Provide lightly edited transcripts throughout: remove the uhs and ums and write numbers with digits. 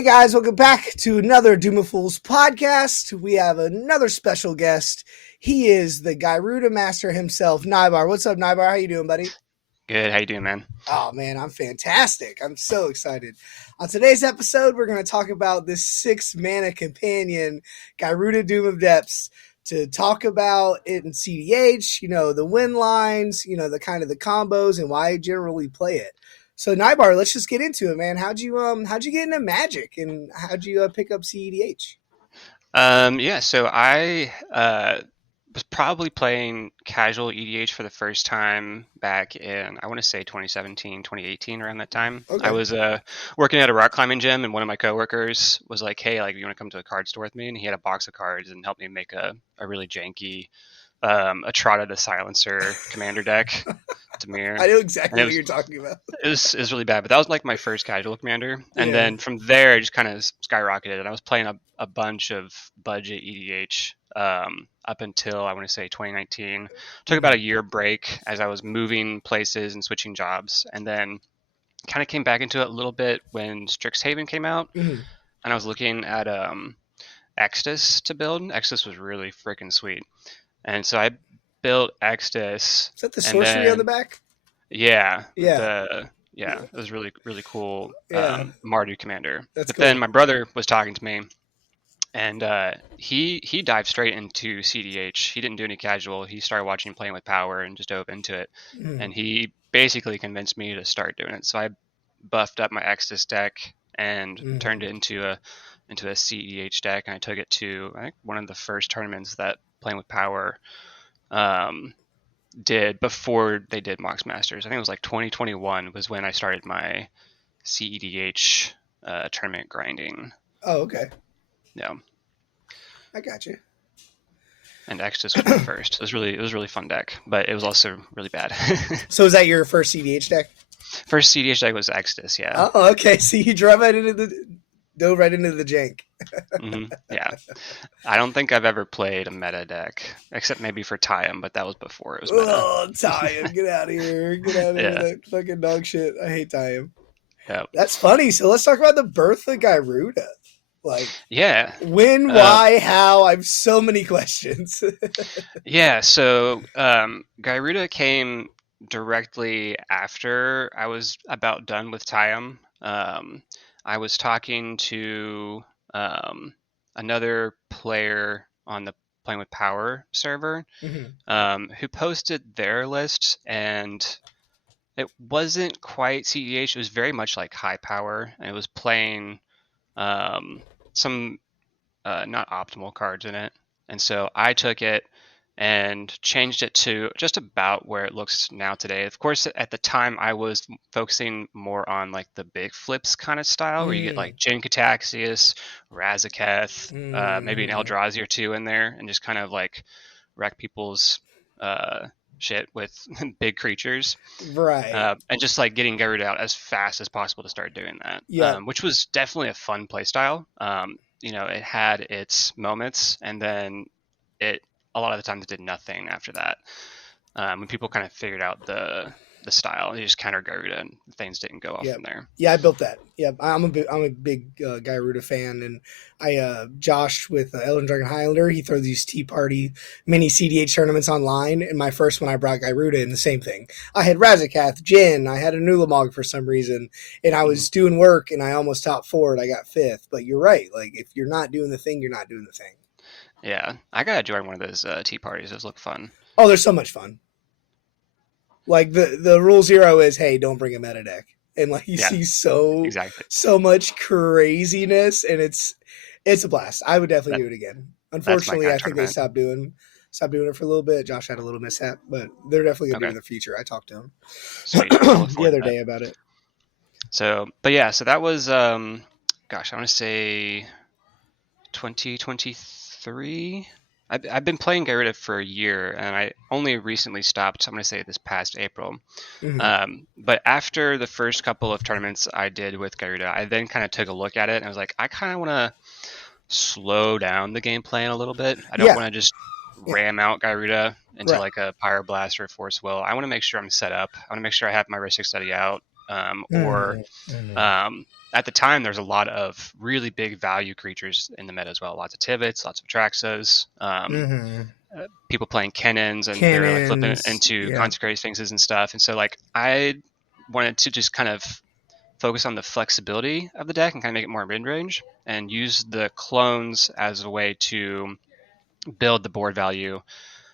Hey guys, welcome back to another Doom of Fools podcast. We have another special guest. He is the Gyruda master himself, Nybar. What's up, Nybar? How you doing, buddy? Good. How you doing, man? Oh man, I'm fantastic. I'm so excited. On today's episode, we're going to talk about this 6-mana companion, Gyruda Doom of Depths, to talk about it in CDH, the win lines, the kind of the combos and why I generally play it. So Nybar, let's just get into it, man. How'd you get into Magic and how'd you pick up CEDH? So I was probably playing casual EDH for the first time back in, I want to say 2017, 2018, around that time. Okay. I was working at a rock climbing gym, and one of my coworkers was like, hey, you want to come to a card store with me? And he had a box of cards and helped me make a really janky Atrada the Silencer commander deck. Dimir. I know exactly what you're talking about. It was really bad, but that was like my first casual commander. And then from there, it just kind of skyrocketed. And I was playing a bunch of budget EDH up until, I want to say, 2019. Took about a year break as I was moving places and switching jobs. And then kind of came back into it a little bit when Strixhaven came out. Mm-hmm. And I was looking at Exodus to build. Exodus was really freaking sweet. And so I built Exodus. Is that the sorcery on the back? Yeah. Yeah. It was really, really cool. Yeah. Mardu commander. That's but cool. Then my brother was talking to me, and he dived straight into CDH. He didn't do any casual. He started watching Playing with Power and just dove into it. Mm. And he basically convinced me to start doing it. So I buffed up my Exodus deck and turned it into a CEDH deck, and I took it to, I think, one of the first tournaments that Playing with Power did before they did Mox Masters. I think it was like 2021 was when I started my CEDH tournament grinding. Oh, okay. Yeah. I got you. And Exodus was my first. It was a really fun deck, but it was also really bad. So is that your first CEDH deck? First CEDH deck was Exodus, yeah. Oh, okay. So you dove right into the jank. Mm-hmm. Yeah. I don't think I've ever played a meta deck, except maybe for Tayum, but that was before it was meta. Oh, Tayum, get out of here. Get out of here with that fucking dog shit. I hate Tayum. Yeah. That's funny. So let's talk about the birth of Gyruda. When, why, how? I have so many questions. Yeah, so Gyruda came directly after I was about done with Tayum. I was talking to another player on the Playing with Power server who posted their list, and it wasn't quite CEDH. It was very much like high power, and it was playing some not optimal cards in it. And so I took it and changed it to just about where it looks now today. Of course, at the time, I was focusing more on like the big flips kind of style, where you get like Jin Cataxius, Razaketh, maybe an Eldrazi or two in there, and just kind of like wreck people's shit with big creatures. Right. And just like getting Gyruda out as fast as possible to start doing that. Yeah. Which was definitely a fun play style. It had its moments, and then a lot of the times it did nothing after that. When people kind of figured out the style, they just counter Gyruda and things didn't go off from there. Yeah, I built that. Yeah, I'm a big Gyruda fan, and I Josh with Elden Dragon Highlander. He throws these Tea Party mini CDH tournaments online, and my first one I brought Gyruda, and the same thing. I had Razaketh, Jin, I had a Nulamog for some reason, and I was doing work, and I almost top 4 and I got 5th. But you're right. Like, if you're not doing the thing, you're not doing the thing. Yeah, I gotta join one of those tea parties. Those look fun. Oh, they're so much fun. Like the rule 0 is, hey, don't bring a meta deck, and like you see so much craziness, and it's a blast. I would definitely do it again. Unfortunately, I think they stopped doing it for a little bit. Josh had a little mishap, but they're definitely gonna do it in the future. I talked to him the other day about it. So that was I want to say 2023. I've been playing Gyruda for a year, and I only recently stopped. I'm going to say this past April. But after the first couple of tournaments I did with Gyruda, I then kind of took a look at it, and I was like, I kind of want to slow down the game plan a little bit. I don't want to just ram out Gyruda into like a Pyroblast or a Force Will. I want to make sure I'm set up. I want to make sure I have my Rhystic Study out, or at the time, there's a lot of really big value creatures in the meta as well. Lots of Tivits, lots of Atraxas, Mm-hmm. people playing Cannons, and they're like flipping it Cannons. into Yeah. Consecrated Sphinxes and stuff. And so like I wanted to just kind of focus on the flexibility of the deck and kind of make it more mid-range and use the clones as a way to build the board value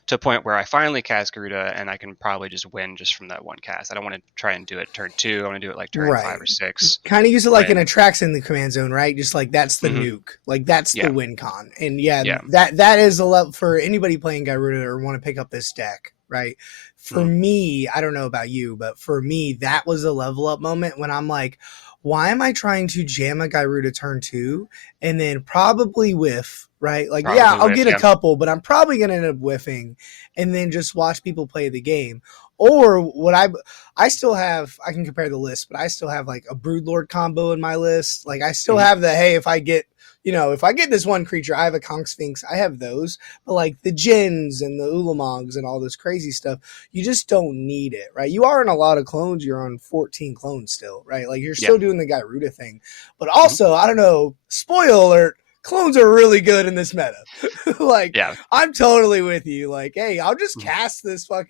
to a point where I finally cast Gyruda and I can probably just win just from that one cast. I don't want to try and do it turn 2. I want to do it like turn 5 Right. or 6. Kind of use it like an When Atrax in the command zone, right? Just like that's the nuke. Like that's the yeah, win con. And yeah, yeah, that is a level for anybody playing Gyruda or want to pick up this deck, right? For me, I don't know about you, but for me, that was a level up moment when I'm like, why am I trying to jam a Gyruda turn 2 and then probably whiff, right? Like, yeah, probably I'll with get a yeah. couple, but I'm probably going to end up whiffing and then just watch people play the game. Or what I still have, I can compare the list, but I still have like a Broodlord combo in my list. Like I still have the, hey, if I get this one creature, I have a Conch Sphinx, I have those. But like the Jins and the Ulamongs and all this crazy stuff, you just don't need it, right? You are in a lot of clones. You're on 14 clones still, right? Like you're still doing the Gyruda thing. But also, I don't know, spoiler alert, clones are really good in this meta. Like, I'm totally with you. Like, hey, I'll just cast this Flesh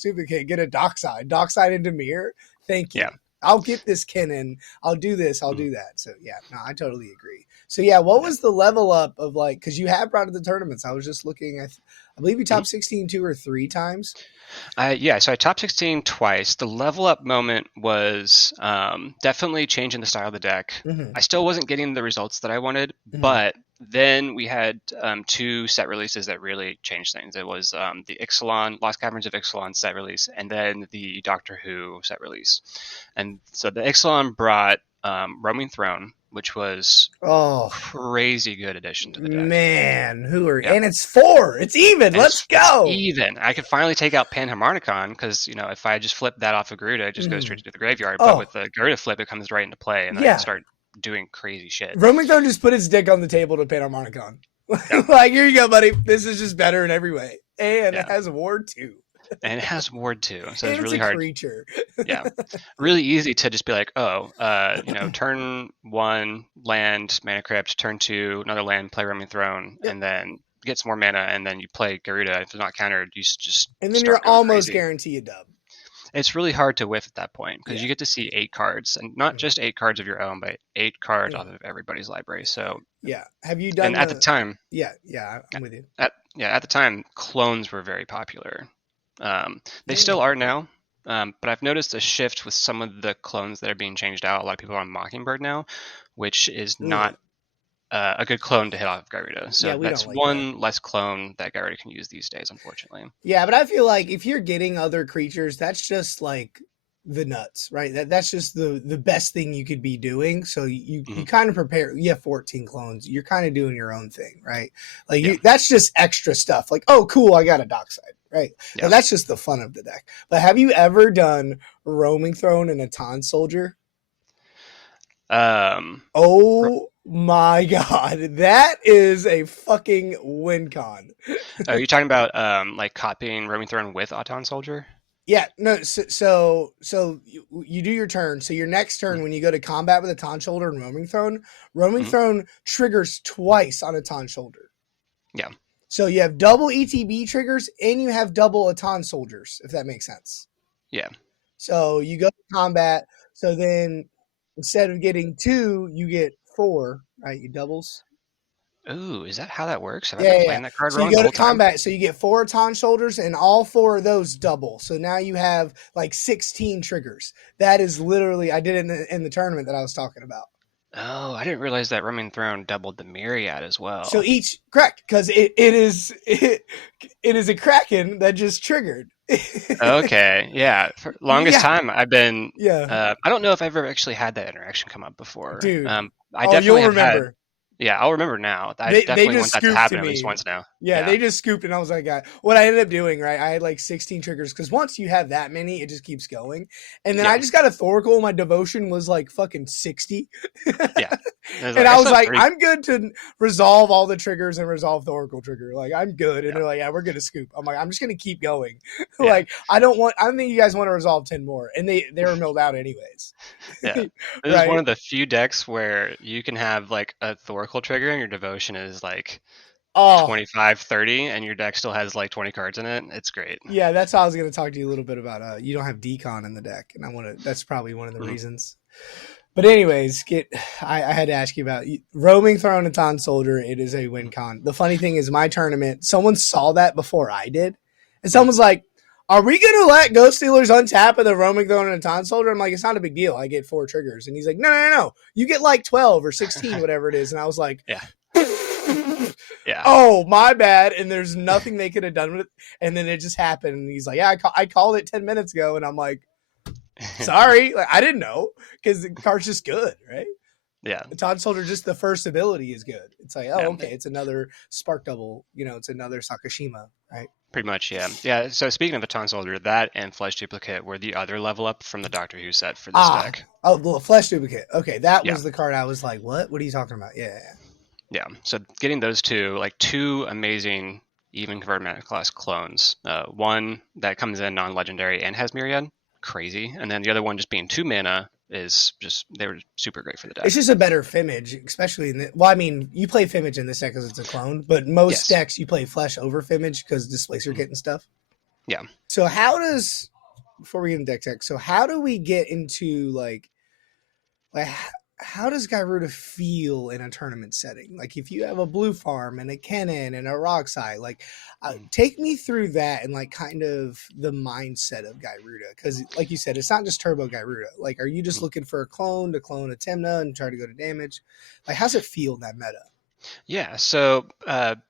Duplicate, get a Dockside into Dimir. Thank you. I'll get this Kennen. I'll do this. I'll do that. So yeah, no, I totally agree. So yeah, what was the level up of like, because you have brought to the tournaments. I was just looking, I believe you top 16 2 or 3 times. So I top 16 twice. The level up moment was definitely changing the style of the deck. I still wasn't getting the results that I wanted, but then we had 2 set releases that really changed things. It was the Ixalan, Lost Caverns of Ixalan set release, and then the Doctor Who set release. And so the Ixalan brought Roaming Throne, which was crazy good addition to the deck. Man, and it's 4. It's even. Let's go. It's even. I could finally take out Panharmonicon because if I just flip that off of Gyruda, it just goes straight to the graveyard. But with the Gyruda flip, it comes right into play, and I can start doing crazy shit. Roaming Throne just put his dick on the table to Panharmonicon. Like, here you go, buddy. This is just better in every way, and it has Ward 2. And it has Ward 2, so it's really hard. Creature. Really easy to just be like, turn 1 land, Mana Crypt, turn 2 another land, play Roaming Throne, and then get some more mana, and then you play Gyruda. If it's not countered, you just and then you're almost crazy. Guaranteed a dub. It's really hard to whiff at that point because you get to see 8 cards, and not just 8 cards of your own, but 8 cards off of everybody's library. So have you done? And at the time, I'm with you. At the time, clones were very popular. They still are now, but I've noticed a shift with some of the clones that are being changed out. A lot of people are on Mockingbird now, which is not a good clone to hit off of Gyruda. So that's one less clone that Gyruda can use these days, unfortunately. Yeah, but I feel like if you're getting other creatures, that's just like the nuts, right? That's just the best thing you could be doing. So you kind of prepare. You have 14 clones. You're kind of doing your own thing, right? Like that's just extra stuff. Like, oh, cool, I got a Dockside. Right. Yeah. And that's just the fun of the deck. But have you ever done Roaming Throne and a Ton Soldier? Oh my God. That is a fucking win con. Are you talking about like copying Roaming Throne with Auton Soldier? Yeah, no, so you do your turn. So your next turn, when you go to combat with a Ton Shoulder and Roaming Throne triggers twice on a Ton Shoulder. Yeah. So you have double ETB triggers and you have double Auton Soldiers, if that makes sense. Yeah. So you go to combat. So then instead of getting 2, you get 4, right? You doubles. Ooh, is that how that works? Have I been playing that card wrong? So you go to combat. So you get 4 Auton Shoulders and all 4 of those double. So now you have like 16 triggers. That is literally, I did it in the tournament that I was talking about. Oh, I didn't realize that Roaming Throne doubled the Myriad as well. So correct, because it is a Kraken that just triggered. Okay, yeah. For longest time, I've been. I don't know if I've ever actually had that interaction come up before. Dude, I definitely have remember. Had, yeah, I'll remember now. I definitely want that to happen at least once now. Yeah, they just scooped, and I was like, what I ended up doing, right? I had like 16 triggers because once you have that many, it just keeps going. And then I just got a Thoracle. My devotion was like fucking 60. Yeah. I was And like, I I was still have like, three. I'm good to resolve all the triggers and resolve the Oracle trigger. Like, I'm good. And Yeah. they're like, yeah, we're going to scoop. I'm like, I'm just going to keep going. Yeah. Like, I don't think you guys want to resolve 10 more. And they were milled out anyways. Yeah. This is one Right? of the few decks where you can have like a Thoracle trigger and your devotion is like Oh, 25, 30, and your deck still has like 20 cards in it. It's great. yeah, that's how I was going to talk to you a little bit about. You don't have decon in the deck. And that's probably one of the Mhm. reasons. But anyways, I had to ask you about roaming throne and Ton Soldier. It is a win con. The funny thing is, my tournament, someone saw that before I did, and Mhm. someone's like, "Are we gonna let Ghost Stealers untap with a roaming throne and a Ton Soldier?" I'm like, "It's not a big deal. I get 4 triggers." And he's like, "No, no, no, no. You get like 12 or 16, whatever it is." And I was like, Yeah. Yeah. "Oh, my bad." And there's nothing they could have done with it. And then it just happened. And he's like, "Yeah, I called it 10 minutes ago." And I'm like, "Sorry, like I didn't know because the card's just good, right?" Yeah. Todd Soldier, just the first ability is good. It's like, oh, Yeah. okay, it's another Spark Double. It's another Sakashima, right? Pretty much, yeah. Yeah, so speaking of Baton Soldier, that and Flesh Duplicate were the other level up from the Doctor Who set for this Ah, deck. oh, the Flesh Duplicate. Okay, that Yeah. was the card I was like, what? What are you talking about? Yeah. Yeah. So getting those two, like two amazing even converted mana class clones. One that comes in non-legendary and has Myriad, crazy, and then the other one just being 2 mana is just they were super great for the It's deck. just a better Fimage, especially well, I mean, you play Fimage in this deck because it's a clone, but most Yes. decks you play Flesh over Fimage because Displacer Kit and stuff. Yeah. So before we get into deck tech, so how do we get into like how does Gyruda feel in a tournament setting? Like if you have a blue farm and a Kennen and a Roxai, like take me through that and like kind of the mindset of Gyruda, because like you said, it's not just Turbo Gyruda. Like, are you just looking for a clone to clone a Timna and try to go to damage? Like, how's it feel in that meta? Yeah. So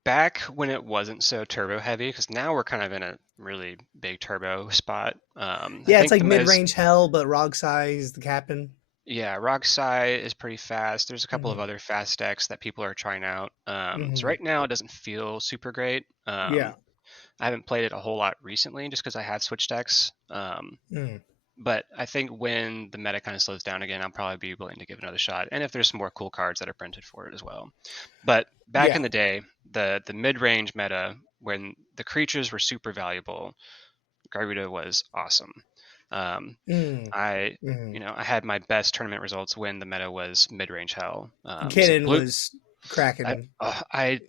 back when it wasn't so turbo heavy, because now we're kind of in a really big turbo spot. I Yeah, it's think like the mid mez range hell, but Roxai is the captain. Yeah, Roxai is pretty fast. There's a couple of Mm-hmm. other fast decks that people are trying out. So Mm-hmm. right now it doesn't feel super great. Yeah. I haven't played it a whole lot recently just because I have switched decks. Mm. But I think when the meta kind of slows down again, I'll probably be willing to give it another shot. And if there's some more cool cards that are printed for it as well. But back Yeah. in the day, the mid range meta when the creatures were super valuable, Gyruda was awesome. Um, Mm. I Mm. I had my best tournament results when the meta was mid range hell. So Kennen blue, was cracking. Yeah. I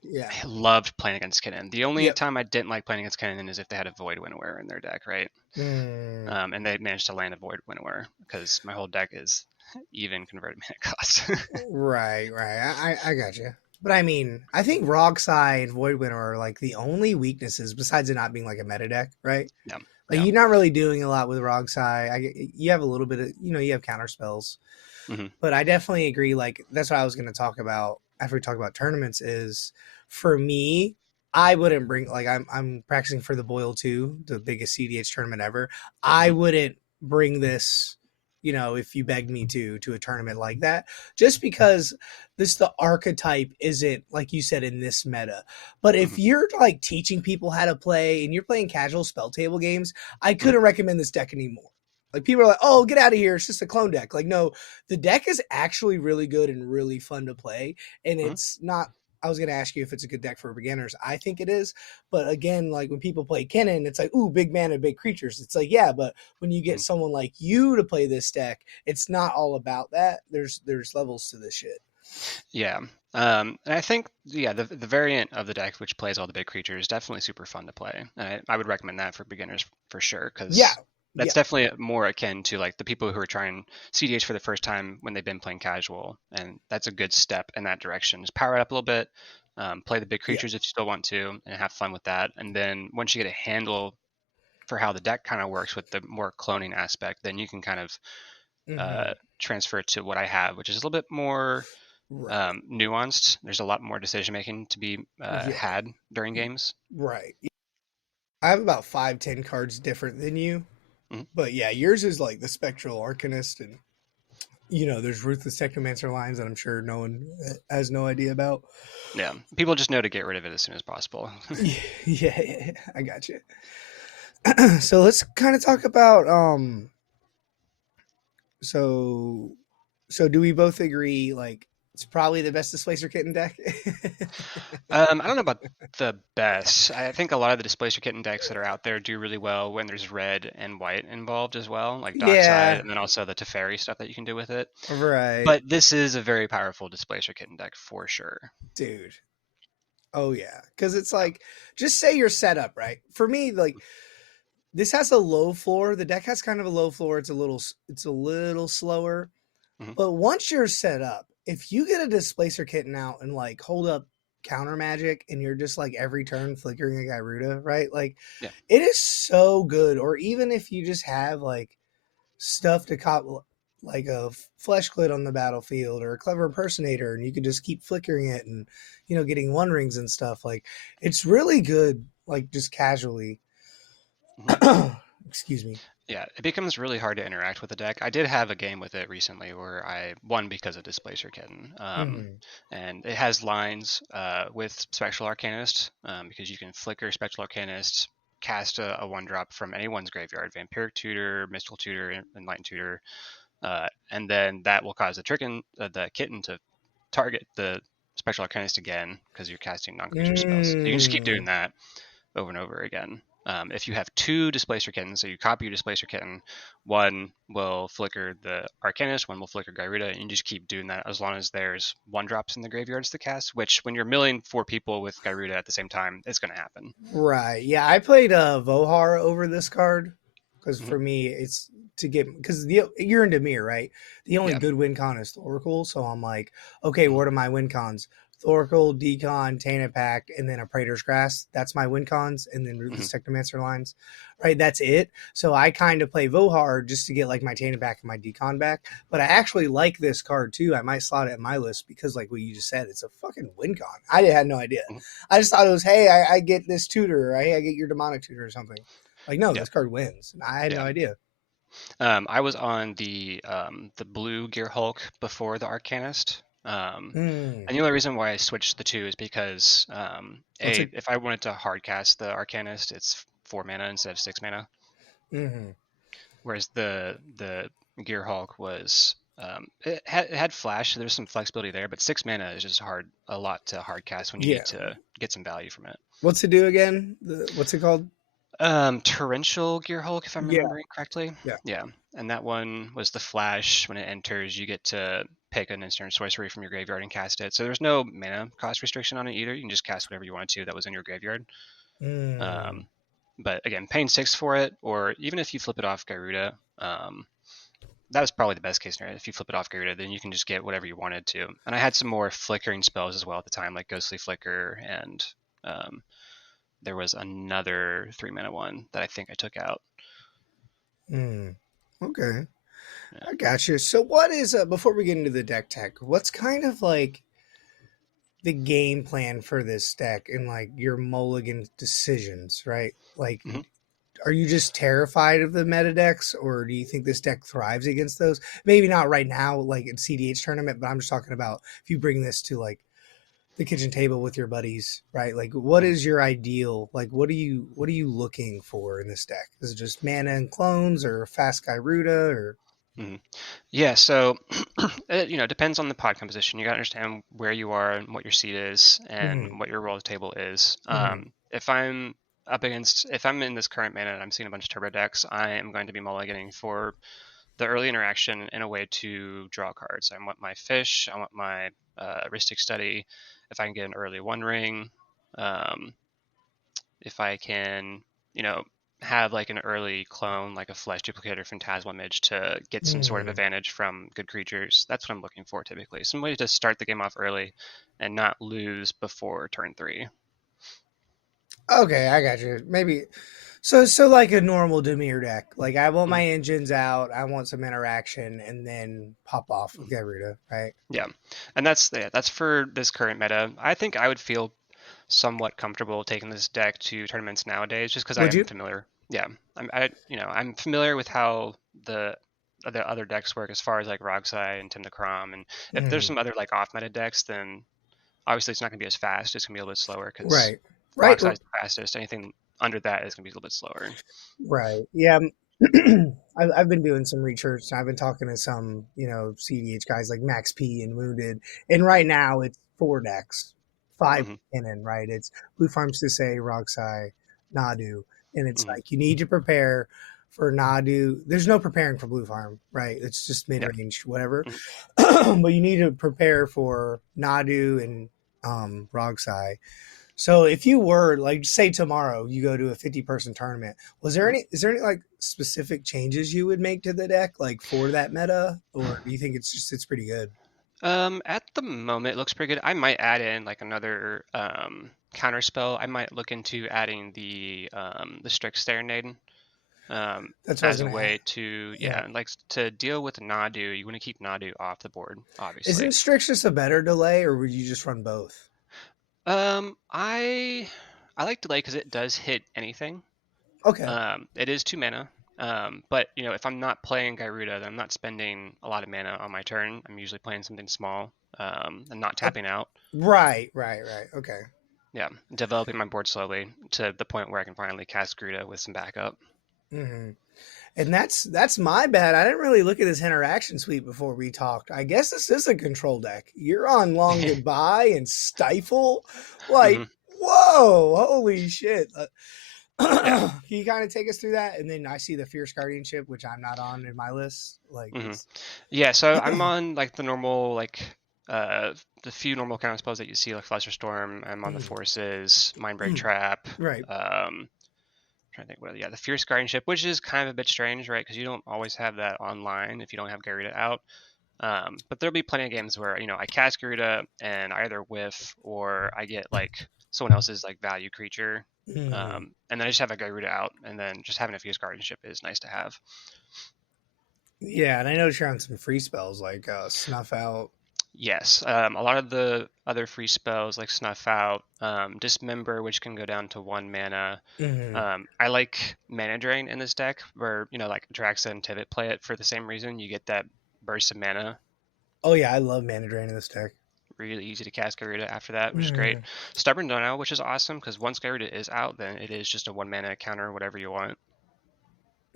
loved playing against Kennen. The only Yep. time I didn't like playing against Kennen is if they had a Void Winnower in their deck, right? Mm. And they managed to land a Void Winnower because my whole deck is even converted mana cost. Right, right. I got you. But I mean, I think Roxai and Void Winter are like the only weaknesses besides it not being like a meta deck, right? Yeah, Like yeah, you're not really doing a lot with Roxai. You have a little bit of, you have counter spells, hmm but I definitely agree. Like that's what I was going to talk about after we talk about tournaments. Is for me, I wouldn't bring like I'm practicing for the Boil 2, the biggest CDH tournament ever. I hmm wouldn't bring this. If you begged me to a tournament like that, just because the archetype isn't like you said in this meta. But if hmm you're like teaching people how to play and you're playing casual spell table games, I hmm couldn't recommend this deck anymore. Like people are like, oh, get out of here. It's just a clone deck. Like, no, the deck is actually really good and really fun to play. And hmm it's not, I was going to ask you if it's a good deck for beginners. I think it is. But again, like when people play Kennen, it's like, ooh, big mana, big creatures. It's like, yeah, but when you get someone like you to play this deck, it's not all about that. There's levels to this shit. Yeah. And I think, yeah, the variant of the deck which plays all the big creatures is definitely super fun to play. And I would recommend that for beginners for sure, Yeah. because that's Yeah. definitely more akin to like the people who are trying CDH for the first time when they've been playing casual. And that's a good step in that direction. Just power it up a little bit, play the big Yeah. creatures if you still want to, and have fun with that. And then once you get a handle for how the deck kind of works with the more cloning aspect, then you can kind of Mm-hmm. transfer it to what I have, which is a little bit more Right. nuanced. There's a lot more decision making to be Yeah. had during games. Right. I have about 5, 10 cards different than you. Mhm. But yeah, yours is like the Spectral Arcanist, and there's Ruthless Technomancer lines that I'm sure no one has no idea about. Yeah, people just know to get rid of it as soon as possible. Yeah, I got you. So let's kind of talk about so do we both agree like It's probably the best Displacer Kitten deck. I don't know about the best. I think a lot of the Displacer Kitten decks that are out there do really well when there's red and white involved as well, like Dockside, Yeah, and then also the Teferi stuff that you can do with it. right, But this is a very powerful Displacer Kitten deck for sure. dude. Oh yeah, because it's like, just say you're set up right. For me, like this has a low floor. The deck has kind of a low floor. It's a little slower. Hmm. But once you're set up, if you get a Displacer Kitten out and like hold up counter magic and you're just like every turn flickering a Gyruda, right? Like Yeah. it is so good. Or even if you just have like stuff to cop like a flesh clit on the battlefield or a clever impersonator and you could just keep flickering it and getting one rings and stuff, like it's really good, like just casually. Hmm. Excuse me. Yeah, it becomes really hard to interact with the deck. I did have a game with it recently where I won because of Displacer Kitten. Hmm. And it has lines with Spectral Arcanist because you can flicker Spectral Arcanist, cast a one drop from anyone's graveyard, Vampiric Tutor, Mystical Tutor, Enlightened Tutor, and then that will cause the kitten to target the Spectral Arcanist again because you're casting non-creature spells. You can just keep doing Mm. that over and over again. If you have two Displacer Kittens, so you copy your Displacer Kitten, one will flicker the Arcanist, one will flicker Gyruda, and you just keep doing that as long as there's one drops in the graveyards to cast, which when you're milling four people with Gyruda at the same time, it's going to happen. Right. Yeah, I played Vohar over this card because Hmm. for me it's to get, because you're in Dimir, right? The only Yeah. good win con is Thoracle, so I'm like, okay, Hmm. what are my win cons? Thoracle, Decon, Tainted Pact, and then a Praetor's Grass. That's my win cons, and then Hmm. Ruthless Technomancer lines. Right, that's it. So I kind of play Vohar just to get like my Tainted Pact and my Decon back. But I actually like this card too. I might slot it in my list because, like what you just said, it's a fucking win con. I had no idea. Hmm. I just thought it was, hey, I get this tutor, right? I get your demonic tutor or something. Like, no, Yeah. this card wins. I had no Yeah. idea. I was on the blue Gear Hulk before the Arcanist. Hmm. And the only reason why I switched the two is because What's it? if I wanted to hardcast the Arcanist, it's 4 mana instead of 6 mana. Mm-hmm. Whereas the Gear Hulk was it had flash, so there's some flexibility there, but 6 mana is just a lot to hardcast when you Yeah. need to get some value from it. What's it do again? What's it called? Torrential Gear Hulk, if I'm Yeah. remembering correctly. Yeah. Yeah, and that one was the flash. When it enters, you get to pick an instant sorcery from your graveyard and cast it. So there's no mana cost restriction on it either. You can just cast whatever you wanted to that was in your graveyard. Mm. Um, but again, paying 6 for it, or even if you flip it off Gyruda, that was probably the best case scenario. If you flip it off Gyruda, then you can just get whatever you wanted to. And I had some more flickering spells as well at the time, like Ghostly Flicker, and um, there was another 3 mana one that I think I took out. Mm. Okay. Yeah. I got you. So what is, before we get into the deck tech, what's kind of like the game plan for this deck and like your mulligan decisions, right? Like, Mm-hmm. are you just terrified of the meta decks, or do you think this deck thrives against those? Maybe not right now, like in CDH tournament, but I'm just talking about if you bring this to like the kitchen table with your buddies, right? Like, what Mm-hmm. is your ideal? Like, what are you looking for in this deck? Is it just mana and clones, or fast Gyruda, or? Mm-hmm. Yeah, so it depends on the pod composition. You got to understand where you are and what your seat is Mm-hmm, and what your roll table is. mm-hmm, If I'm in this current mana and I'm seeing a bunch of turbo decks, I am going to be mulliganing for the early interaction in a way to draw cards. I want my fish. I want my Ristic Study. If I can get an early One Ring, um, if I can, you know, have like an early clone, like a Flesh Duplicator Phantasmal Image to get some sort of mm-hmm. advantage from good creatures. That's what I'm looking for typically. Some way to start the game off early and not lose before turn 3. Okay, I got you. Maybe so like a normal Dimir deck. Like I want Mhm. my engines out, I want some interaction, and then pop off with Gyruda, right? Yeah, and that's for this current meta. I think I would feel somewhat comfortable taking this deck to tournaments nowadays, just because I Would am you? familiar. Yeah, I'm familiar with how the other decks work as far as like Roxai and Tim the Crom, and if there's Mm-hmm. some other like off meta decks, then obviously it's not going to be as fast. It's going to be a little bit slower because Right. Right. Roxai is the fastest. Anything under that is going to be a little bit slower. Right. Yeah. I've been doing some research and I've been talking to some, CDH guys like Max P and Wounded. And right now it's four decks, five Hmm. cannon, right? It's Blue Farms to say, Roxai, Nadu. And it's Hmm. like you need to prepare for Nadu. There's no preparing for Blue Farm, right? It's just mid Yeah. range, whatever. Hmm. But you need to prepare for Nadu and Roxai. So if you were like say tomorrow you go to a 50-person tournament, Hmm. is there any like specific changes you would make to the deck like for that meta, or do you think it's pretty good? At the moment, it looks pretty good. I might add in like another counter spell. I might look into adding the strict serenade That's what I was as a gonna add. way to, Yeah, yeah, like to deal with Nadu. You want to keep Nadu off the board, isn't obviously. Strix just a better delay, or would you just run both? I like delay because it does hit anything. Okay, It is 2 mana. But if I'm not playing Gyruda, then I'm not spending a lot of mana on my turn. I'm usually playing something small, and not uh, tapping out. right. Okay. Yeah, developing my board slowly to the point where I can finally cast Gyruda with some backup. hmm And that's my bad. I didn't really look at his interaction suite before we talked. I guess this is a control deck. You're on long goodbye and stifle. Hmm. Like, whoa, holy shit. Yeah. Can you kind of take us through that? And then I see the fierce guardianship, which I'm not on in my list. Like Hmm. it's Yeah. So I'm on like the normal uh the few normal counter spells that you see like Flusterstorm. I'm on the forces, Mindbreak Trap. right. Trying to think what. Yeah, the fierce guardianship, which is kind of a bit strange, right? Because you don't always have that online if you don't have Gyruda out. But there'll be plenty of games where I cast Gyruda and I either whiff or I get like someone else's like value creature, Mhm. and then I just have a Gyruda out, and then just having a fierce guardianship is nice to have. Yeah, and I know you're on some free spells like snuff out. Yes, a lot of the other free spells like Snuff Out, Dismember, which can go down to 1 mana. hmm I like Mana Drain in this deck, where like Draxa and Tivit play it for the same reason. You get that burst of mana, Oh yeah, I love mana drain in this deck. really easy to cast Gyruda after that, which is great. hmm Stubborn Denial, which is awesome because once Gyruda is out, then it is just a 1 mana counter, whatever you want,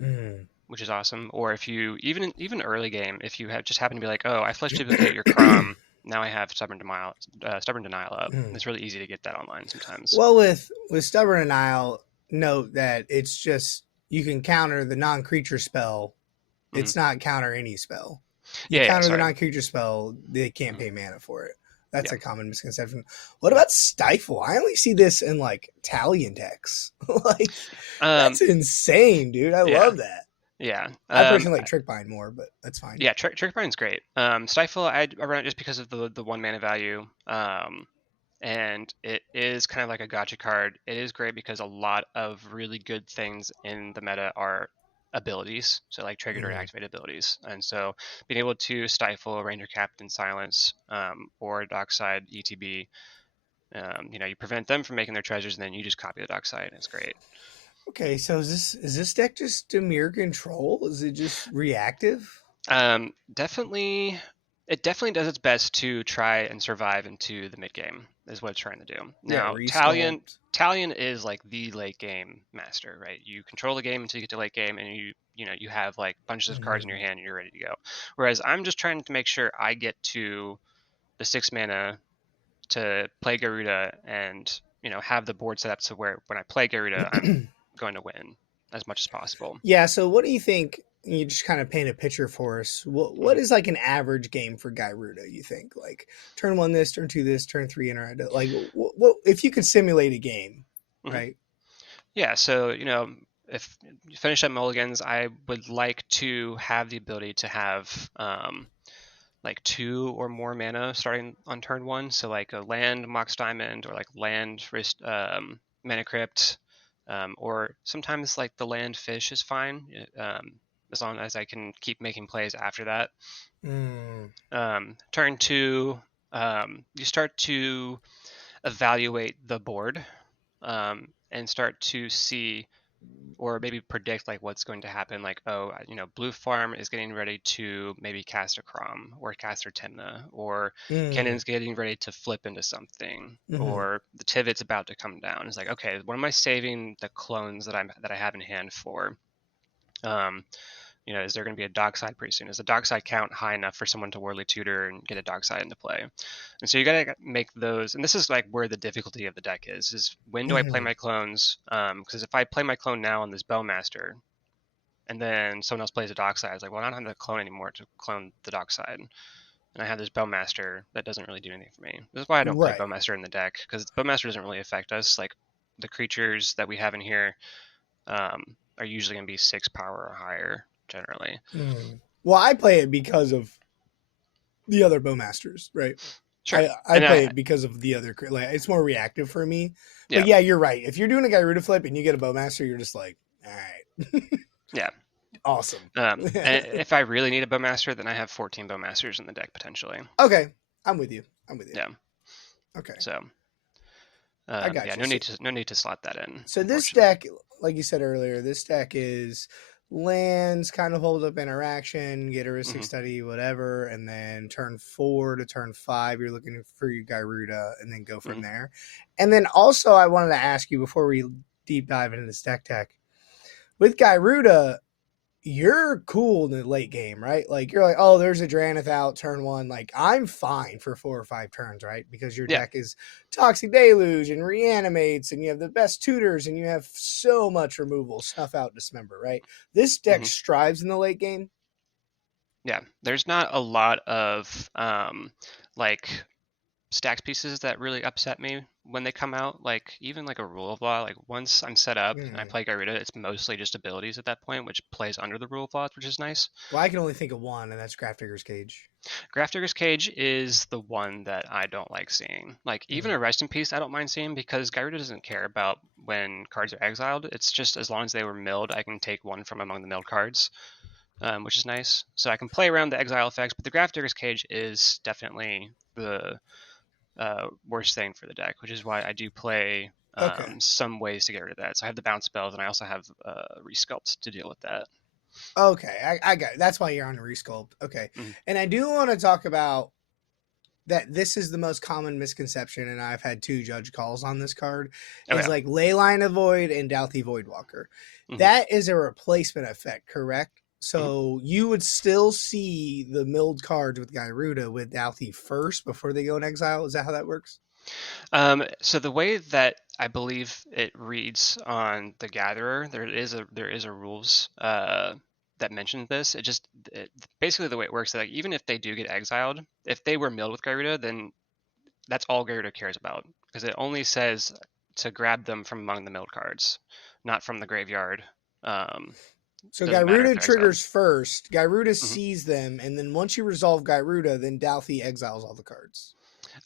hmm which is awesome. Or if you even early game, if you have just happen to be like, oh, I flesh duplicate your Crom, now I have Stubborn Denial up. It's really easy to get that online sometimes. Well, with stubborn denial, note that it's just you can counter the non-creature spell. Hmm. It's not counter any spell. You Yeah, counter the sorry. non-creature spell, they can't Hmm. pay mana for it. That's Yeah. a common misconception. What about stifle? I only see this in like Italian decks. Like Um, that's insane, dude. I yeah, love that. yeah. I personally like Trickbind more, but that's fine. Yeah, Trickbind's great. Stifle, I run it just because of the 1 mana value. And it is kind of like a gotcha card. It is great because a lot of really good things in the meta are abilities, so like triggered or Mhm. activated abilities. And so being able to stifle Ranger Captain Silence, or Dockside ETB, you prevent them from making their treasures, and then you just copy the Dockside, and it's great. Okay, so is this deck just Dimir control? Is it just reactive? Definitely, it definitely does its best to try and survive into the mid game. Is what it's trying to do. Yeah, Now, resculpt. Talion is like the late game master, right? You control the game until you get to late game, and you have like bunches of cards in your Mhm. hand, and you're ready to go. Whereas I'm just trying to make sure I get to the 6 mana to play Garuda, and have the board set up to where when I play Garuda, I'm going to win as much as possible. Yeah, so what do you think? You just kind of paint a picture for us. What Hmm. is like an average game for Gyruda? You think like turn one this, turn two this, turn three interact. Like what if you could simulate a game, Hmm. right? Yeah, so if you finish up mulligans, I would like to have the ability to have like 2 or more mana starting on turn one. So like a land Mox Diamond or like land wrist Mana Crypt, or sometimes like the land fish is fine, as long as I can keep making plays after that. Mm, Turn two, you start to evaluate the board, and start to see or maybe predict like what's going to happen. Like, oh, Blue Farm is getting ready to maybe cast a Crom or cast their Temna, or mm, Cannon's getting ready to flip into something, mm-hmm. or the Tivit's about to come down. It's like, okay, what am I saving the clones that I have in hand for? Um, is there going to be a dockside pretty soon? Is the dockside count high enough for someone to Worldly Tutor and get a dockside into play? And so you got to make those, and this is like where the difficulty of the deck is when do I play Hmm. my clones? Because if I play my clone now on this Bowmaster, and then someone else plays a dockside, it's like, well, I don't have a clone anymore to clone the dockside. And I have this Bowmaster that doesn't really do anything for me. This is why I don't play Right. Bowmaster in the deck, because Bowmaster doesn't really affect us. Like, the creatures that we have in here are usually going to be 6 power or higher, generally. Mm. Well, I play it because of the other bowmasters, right? Sure. I And play it because of the other, like, it's more reactive for me. But yeah, yeah, you're right. If you're doing a Gyruda flip and you get a bowmaster, you're just like, all right, yeah. awesome. And if I really need a Bowmaster, then I have 14 Bowmasters in the deck, potentially. Okay, I'm with you. I'm with you. Yeah. Okay, So, I yeah, got you. no need to slot that in, So this unfortunately. deck, like you said earlier, this deck is lands, kind of hold up interaction, get heuristic Hmm. study, whatever, and then turn 4 to turn 5, you're looking for your Gyruda, and then go from Hmm. there. And then also, I wanted to ask you before we deep dive into this deck tech with Gyruda, you're cool in the late game, right? Like you're like, oh, there's a Dranith out turn 1. Like I'm fine for 4 or 5 turns, right? Because your Yeah. deck is Toxic Deluge and reanimates, and you have the best tutors, and you have so much removal, snuff out, dismember, right? This deck Hmm. strives in the late game. Yeah. There's not a lot of like stacks pieces that really upset me when they come out. Like even like a rule of law. Like once I'm set up and I Hmm. play Gyruda, it's mostly just abilities at that point, which plays under the rule of laws, which is nice. Well, I can only think of one, and that's Grafdigger's Cage. Grafdigger's Cage is the one that I don't like seeing. Like even Hmm. a Rest in Peace, I don't mind seeing because Gyruda doesn't care about when cards are exiled. It's just as long as they were milled, I can take one from among the milled cards, which is nice. So I can play around the exile effects. But the Grafdigger's Cage is definitely the worst thing for the deck, which is why I do play Okay. some ways to get rid of that. So I have the bounce spells, and I also have resculpt to deal with that. Okay, I got it. That's why you're on Resculpt. Okay. Mm. And I do want to talk about that this is the most common misconception, and I've had 2 judge calls on this card, Oh is yeah. like Leyline of Void and Douthie Voidwalker. Hmm. That is a replacement effect, correct? Hmm. So you would still see the milled cards with Gyruda with Douthie first before they go in exile. Is that how that works? So the way that I believe it reads on the Gatherer, there is a rules that mentions this. Basically the way it works is like even if they do get exiled, if they were milled with Gyruda, then that's all Gyruda cares about because it only says to grab them from among the milled cards, not from the graveyard. Um, So doesn't matter if Gyruda they're exiled. triggers first. Gyruda Hmm. sees them, and then once you resolve Gyruda, then Douthie exiles all the cards.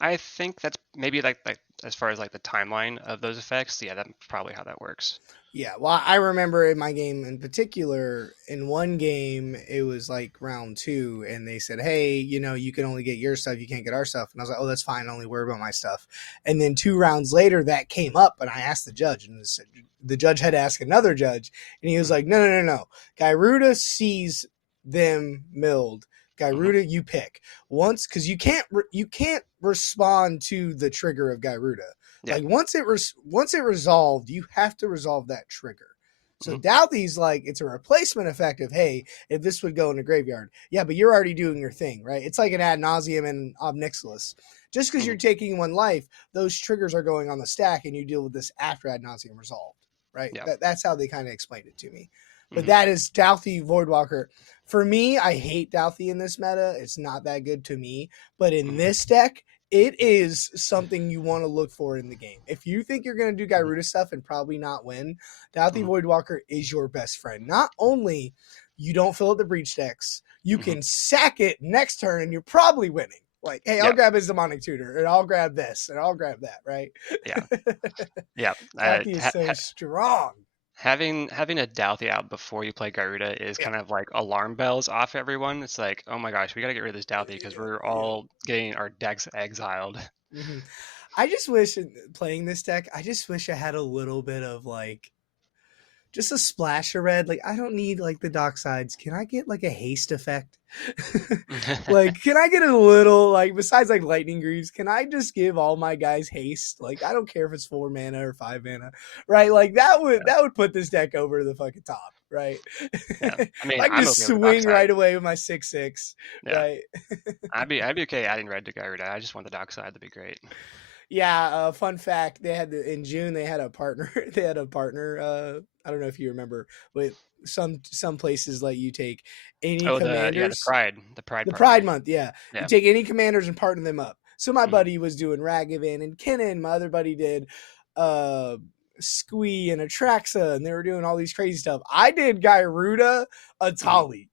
I think that's maybe like as far as like the timeline of those effects. Yeah, that's probably how that works. Yeah, well, I remember in my game in particular, in one game, it was like round 2, and they said, hey, you can only get your stuff, you can't get our stuff. And I was like, oh, that's fine, only worry about my stuff. And then 2 rounds later, that came up, and I asked the judge, and the judge had to ask another judge, and he was Hmm. like, no, no, no, no. Gyruda sees them milled. Hmm. Gyruda, you pick once because you can't respond to the trigger of Gyruda. Yeah. Like once it resolved, you have to resolve that trigger. So Hmm. Douthie's like it's a replacement effect of hey, if this would go in the graveyard, yeah, but you're already doing your thing, right? It's like an ad nauseum and obnixilis. Just because Hmm. you're taking 1 life, those triggers are going on the stack, and you deal with this after ad nauseum resolved, right? Yeah. That's how they kind of explained it to me. But Hmm. that is Douthie Voidwalker. For me, I hate Douthie in this meta. It's not that good to me. But in Hmm. this deck, it is something you want to look for in the game. If you think you're going to do Hmm. Gyruda stuff and probably not win, Douthie Hmm. Voidwalker is your best friend. Not only you don't fill out the breach decks, you Hmm. can sack it next turn and you're probably winning. Like, hey, I'll Yeah. grab his demonic tutor, and I'll grab this, and I'll grab that, right? Yeah. Yeah. Douthie is so strong. Having a Douthie out before you play Garuda is Yeah. kind of like alarm bells off everyone. It's like, oh my gosh, we got to get rid of this Douthie because we're Yeah. all getting our decks exiled. Mhm. I just wish playing this deck, I just wish I had a little bit of like just a splash of red. Like I don't need like the dock sides. Can I get like a haste effect? Like, can I get a little like besides like lightning greaves? Can I just give all my guys haste? Like, I don't care if it's 4 mana or 5 mana, right? Like that would put this deck over the fucking top, right? Yeah. I If mean, I can I'm just okay with the swing dockside. right away with my 6/6, Yeah. right? I'd be okay adding red to Gyruda. I just want the dockside. That'd be great. Yeah, fun fact, they had in June they had a partner. They had a partner. I don't know if you remember, but some places let you take any Oh, the commanders. Pride The Pride partner. Month, yeah. You Yeah. take any commanders and partner them up. So my Hmm. buddy was doing Ragavan and Kinnan. My other buddy did uh Squee and Atraxa, and they were doing all these crazy stuff. I did Gyruda Hmm. Atali.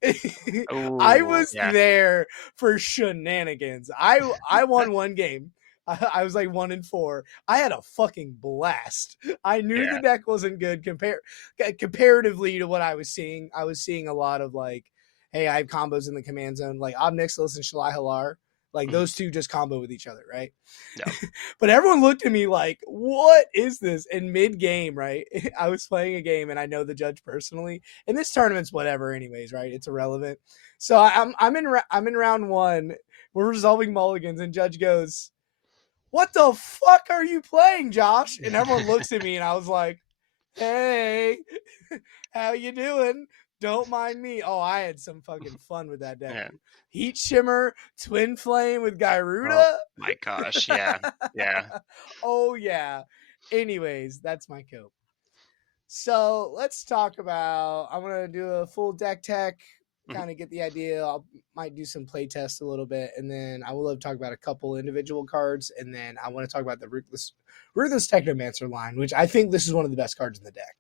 I Oh, was yeah. there for shenanigans. I won one game. I was like 1-4. I had a fucking blast. I knew the Yeah. deck wasn't good comparatively to what I was seeing. I was seeing a lot of like, hey, I have combos in the command zone, like Obnixilis and Shalai Halar. Like Hmm. those two just combo with each other, right? Yeah. But everyone looked at me like, what is this? In mid game, right? I was playing a game and I know the judge personally. And this tournament's whatever, anyways, right? It's irrelevant. So I'm in round one. We're resolving mulligans, and judge goes, "What the fuck are you playing, Josh?" And everyone looks at me, and I was like, "Hey, how you doing? Don't mind me." Oh, I had some fucking fun with that deck. Yeah. Heat Shimmer, Twin Flame with Oh Gyruda. my gosh. Yeah. Yeah. Oh yeah. Anyways, that's my cope. So let's talk about. I'm gonna do a full deck tech, Mhm. kind of get the idea. I might do some play test a little bit, and then I will love to talk about a couple individual cards, and then I want to talk about the Ruthless Technomancer line, which I think this is one of the best cards in the deck.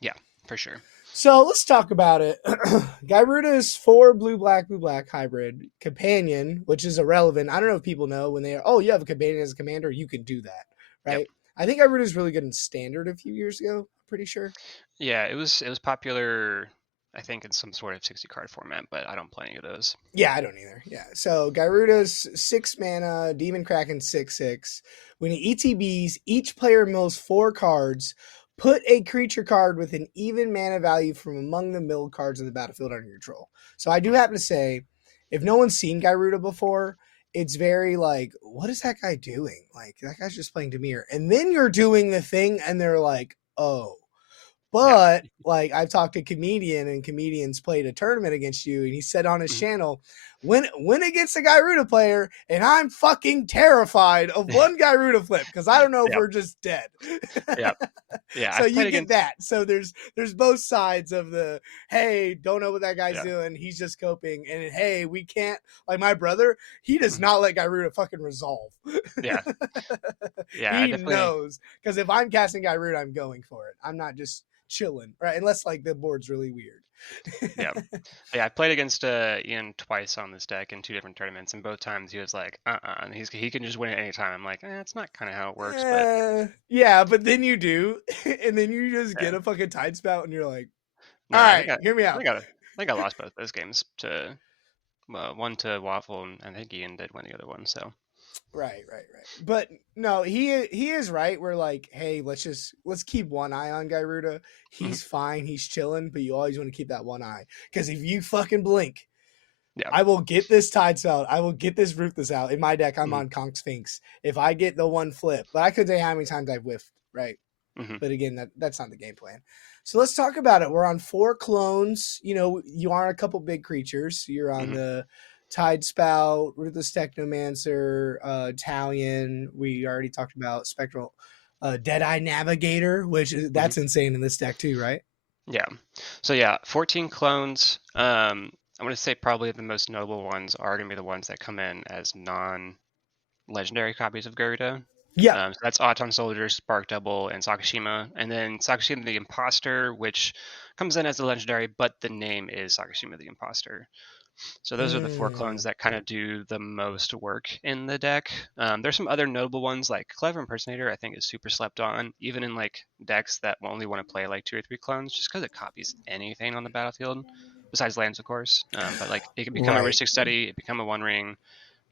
Yeah, for sure. So let's talk about it. Gyruda's 4 blue black hybrid companion, which is irrelevant. I don't know if people know when they are, oh, you have a companion as a commander, you can do that, Yep. right? I think Gyruda's really good in standard a few years ago, I'm pretty sure. Yeah, it was popular, I think, in some sort of 60 card format, but I don't play any of those. Yeah, I don't either. Yeah. So Gyruda's 6 mana, Demon Kraken 6/6. When he ETBs, each player mills 4 cards. Put a creature card with an even mana value from among the milled cards in the battlefield under your control. So I do Mhm. happen to say, if no one's seen Gyruda before, it's very like, what is that guy doing? Like, that guy's just playing Dimir. And then you're doing the thing, and they're like, oh. Yeah. But like I've talked to comedian and comedians played a tournament against you, and he said on his Mhm. channel, when against a Gyruda player, and I'm fucking terrified of one Gyruda flip because I don't know if Yep. we're just dead. Yep. Yeah, So I've you played get against. that. So there's both sides of the, hey, don't know what that guy's Yeah. doing. He's just coping. And hey, we can't, like my brother, he does Mhm. not let Gyruda fucking resolve. Yeah. Yeah, I He definitely. knows. Because if I'm casting Gyruda, I'm going for it. I'm not just chilling, right? Unless like the board's really weird. Yeah. Yeah, I played against Ian twice on this deck in 2 different tournaments, and both times he was like, and he can just win at any time. I'm like, it's not kind of how it works, but Yeah, but then you do, and then you just yeah. get a fucking tide spout, and you're like, No, all I think right, I, hear me I out. think I, I think I lost both those games to one to Waffle, and I think Ian did win the other one. So Right. But no, he is right. We're like, hey, let's keep one eye on Gyruda. mhm. He's fine. He's chilling, but you always want to keep that one eye because if you fucking blink, Yeah. I will get this Tide out. I will get this Ruthless out. In my deck, I'm Mhm. on Conch Sphinx. If I get the one flip, but I could say how many times I've whiffed, right? Mhm. But again, that's not the game plan. So let's talk about it. We're on 4 clones. You know, you are a couple big creatures. You're on Mhm. the Tide Spout, Ruthless Technomancer, Italian. We already talked about Spectral, Deadeye Navigator, which Mhm. that's insane in this deck too, right? Yeah. So yeah, 14 clones. I'm gonna say probably the most notable ones are gonna be the ones that come in as non-legendary copies of Gyruda. Yeah. So that's Auton Soldier, Spark Double, and Sakashima. And then Sakashima the Imposter, which comes in as a legendary, but the name is Sakashima the Imposter. So those are the 4 clones Mm. that kind of do the most work in the deck. There's some other notable ones like Clever Impersonator. I think is super slept on, even in like decks that only want to play like 2 or 3 clones, just because it copies anything on the battlefield, besides lands, of course. But like it can become a Right. Rhystic Study, it become a One Ring.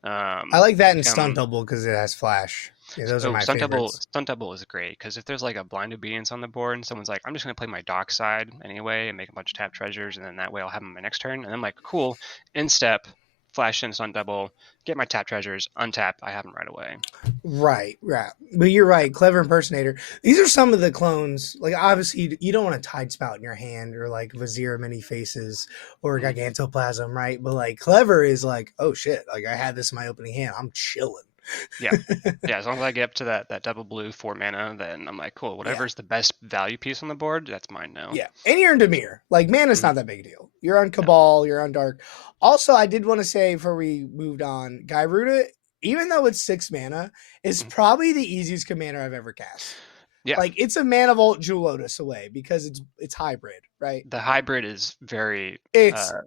I like that in stunt Become double because it has flash. Yeah, those are oh my favorites. stunt double is great because if there's like a blind obedience on the board and someone's like, I'm just gonna play my dock side anyway and make a bunch of tap treasures and then that way I'll have them my next turn and I'm like, cool, in step, flash in stunt double, get my tap treasures, untap, I have them right away. Right, right. But you're right. Clever impersonator. These are some of the clones. Like obviously, you don't want a tide spout in your hand or like Vizier of Many Faces or Mhm. Gigantoplasm, right? But like clever is like, oh shit, like I had this in my opening hand. I'm chilling. Yeah. Yeah, as long as I get up to that double blue 4 mana, then I'm like, cool, Yeah, whatever's the best value piece on the board, that's mine now. yeah. And you're in Dimir. Like mana's Mhm. not that big a deal. You're on No. Cabal. You're on Dark. Also, I did want to say before we moved on, Gyruda, even though it's 6 mana, is Mhm. probably the easiest commander I've ever cast. Yeah. Like it's a Mana Vault Jewel Lotus away because it's hybrid, right? The hybrid is very It's uh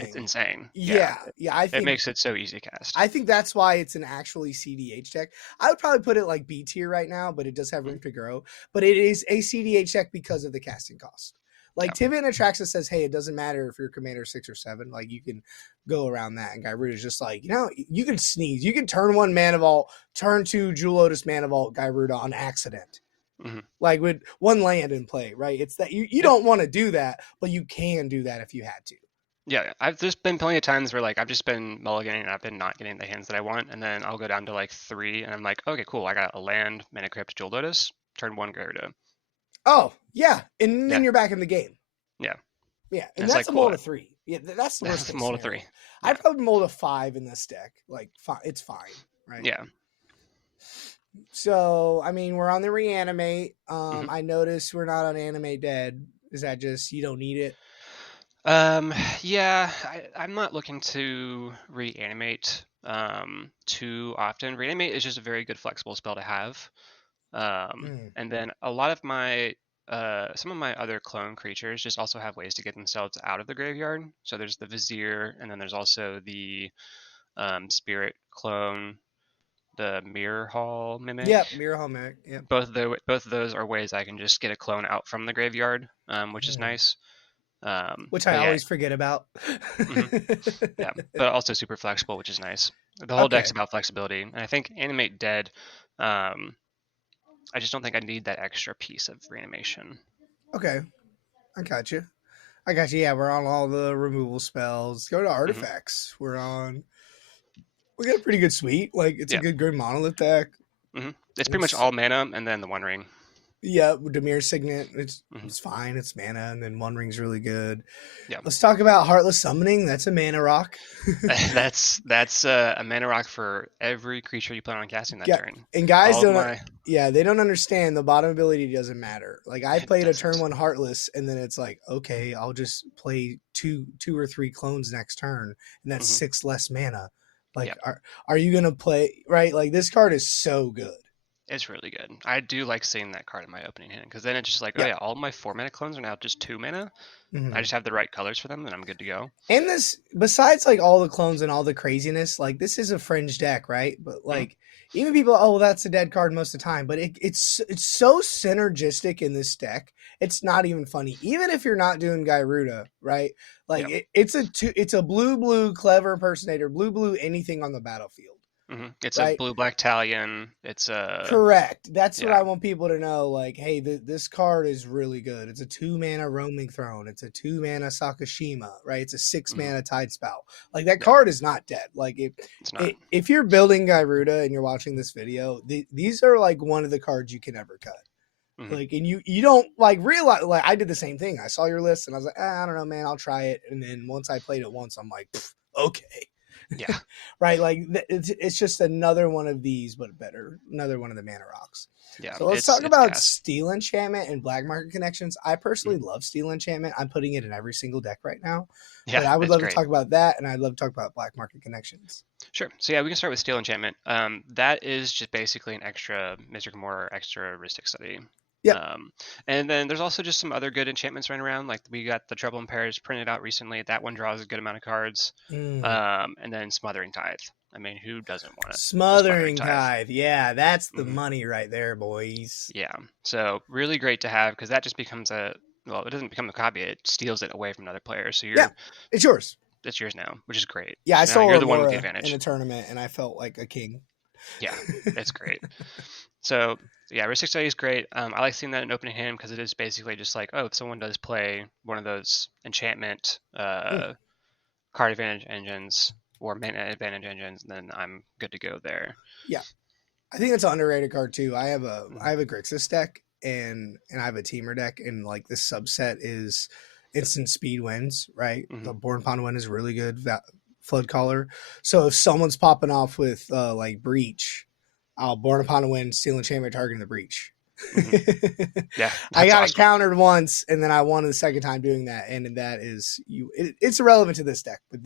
it's everything. insane. Yeah. Yeah, yeah. I It think makes it so easy to cast. I think that's why it's an actually CDH deck. I would probably put it like B tier right now, but it does have room Mhm. to grow. But it is a CDH deck because of the casting cost. Like Yeah. Tivit and Atraxa says, hey, it doesn't matter if you're commander 6 or 7. Like you can go around that. And Gyruda is just like, you can sneeze. You can turn 1 Mana Vault, turn 2 Jewel Lotus Mana Vault Gyruda on accident. Mhm. Like with 1 land in play, right? It's that you Yep. don't want to do that, but you can do that if you had to. Yeah, there's been plenty of times where like I've just been mulliganing and I've been not getting the hands that I want, and then I'll go down to like 3, and I'm like, okay, cool, I got a land, mana crypt, Jewel Lotus, turn 1 Gyruda. Oh, yeah. And then Yeah, you're back in the game. yeah, Yeah. and And it's that's like a cool. mold of 3. Yeah, that's the worst case Mold of 3. scenario. Yeah, I'd probably mold a 5 in this deck. Like, it's fine, right? yeah. So, I mean, we're on the reanimate. hmm I noticed we're not on animate dead. Is that just you don't need it? Um, yeah, I'm not looking to reanimate too often. Reanimate is just a very good flexible spell to have. Mm. And then a lot of my some of my other clone creatures just also have ways to get themselves out of the graveyard. So there's the Vizier, and then there's also the Spirit clone, the Mirror Hall Mimic. Yep, Mirror Hallmark. Yep. Both of those are ways I can just get a clone out from the graveyard, which is Mm. nice. Which I But yeah, always forget about. mhm, yeah, but also super flexible, which is nice. The whole deck's Okay. about flexibility, and I think Animate Dead. Um, I just don't think I need that extra piece of reanimation. Okay. I got you. I got you. Yeah, we're on all the removal spells. Go to hmm artifacts. We got a pretty good suite. Like it's a Yeah. good monolith deck. It's pretty much It's all mana and then the One Ring. yeah, Dimir Signet. hmm It's fine. It's mana, and then One Ring's really good. Yeah. Let's talk about Heartless Summoning. That's a mana rock. That's a mana rock for every creature you plan on casting that Yeah, turn. and guys All of don't. my Yeah, they don't understand the bottom ability doesn't matter. Like I it played a turn doesn't. 1 Heartless, and then it's like, okay, I'll just play two or three clones next turn, and that's hmm 6 less mana. Yeah, Like, are you gonna play right? Like this card is so good. it's really good. I do like seeing that card in my opening hand because then it's just like, oh Yeah. yeah, all my 4 mana clones are now just 2 mana. I Mhm. just have the right colors for them, and I'm good to go. And this, besides like all the clones and all the craziness, like this is a fringe deck, right? But hmm like even people, oh, well, that's a dead card most of the time. But it's so synergistic in this deck. It's not even funny, even if you're not doing Gyruda, right? Like Yeah. it's a blue clever impersonator, blue anything on the battlefield, It's a right? blue black Talion. It's a Correct. That's what yeah. I want people to know. Like, hey, this card is really good. It's a 2 mana Roaming Throne. It's a 2 mana Sakashima, right? It's a 6 mana Tide Spout. Like that Yeah, card is not dead. Like it's not. if you're building Gyruda and you're watching this video, these are like one of the cards you can never cut. hmm Like, and you don't like realize. Like, I did the same thing. I saw your list and I was like, I don't know, man. I'll try it. And then once I played it once, I'm like, okay. Yeah, Right? Like it's just another one of these, but better. Another one of the mana rocks. yeah. So let's talk It's about gas. Steel Enchantment and Black Market Connections. I personally Mhm. love Steel Enchantment. I'm putting it in every single deck right now. Yeah, But I would it's love to great. talk about that, and I'd love to talk about Black Market Connections. Sure. So yeah, we can start with Steel Enchantment. That is just basically an extra Mystic More, extra Rhystic Study. Yep. Um, and then there's also just some other good enchantments running around. Like we got the Trouble in Pairs printed out recently. That one draws a good amount of cards. Mm. And then Smothering Tithe. I mean, who doesn't want a Smothering Smothering Tithe? Tithe. Yeah, that's the hmm money right there, boys. Yeah. So really great to have because that just becomes a well, it doesn't become a copy. It steals it away from another player. So Yeah, you're it's yours. it's yours now, which is great. Yeah, I So now saw you're the one with the Remora in a advantage. tournament, and I felt like a king. Yeah, it's great. So yeah, Ristic Study is great. I like seeing that in opening hand because it is basically just like, oh, if someone does play one of those enchantment Mm, card advantage engines or mana advantage engines, then I'm good to go there. yeah, I think it's an underrated card too. I Mm-hmm. have a Grixis deck and I have a Teamer deck, and like this subset is instant speed wins. Right, Mm-hmm. the Born Upon Win is really good. Flood Caller. So if someone's popping off with like Breach, Born Upon a Win, Steel Enchantment targeting the Breach. Mm-hmm. Yeah, I that's got it awesome. countered once, and then I won the second time doing that, and that is you. It's irrelevant to this deck, but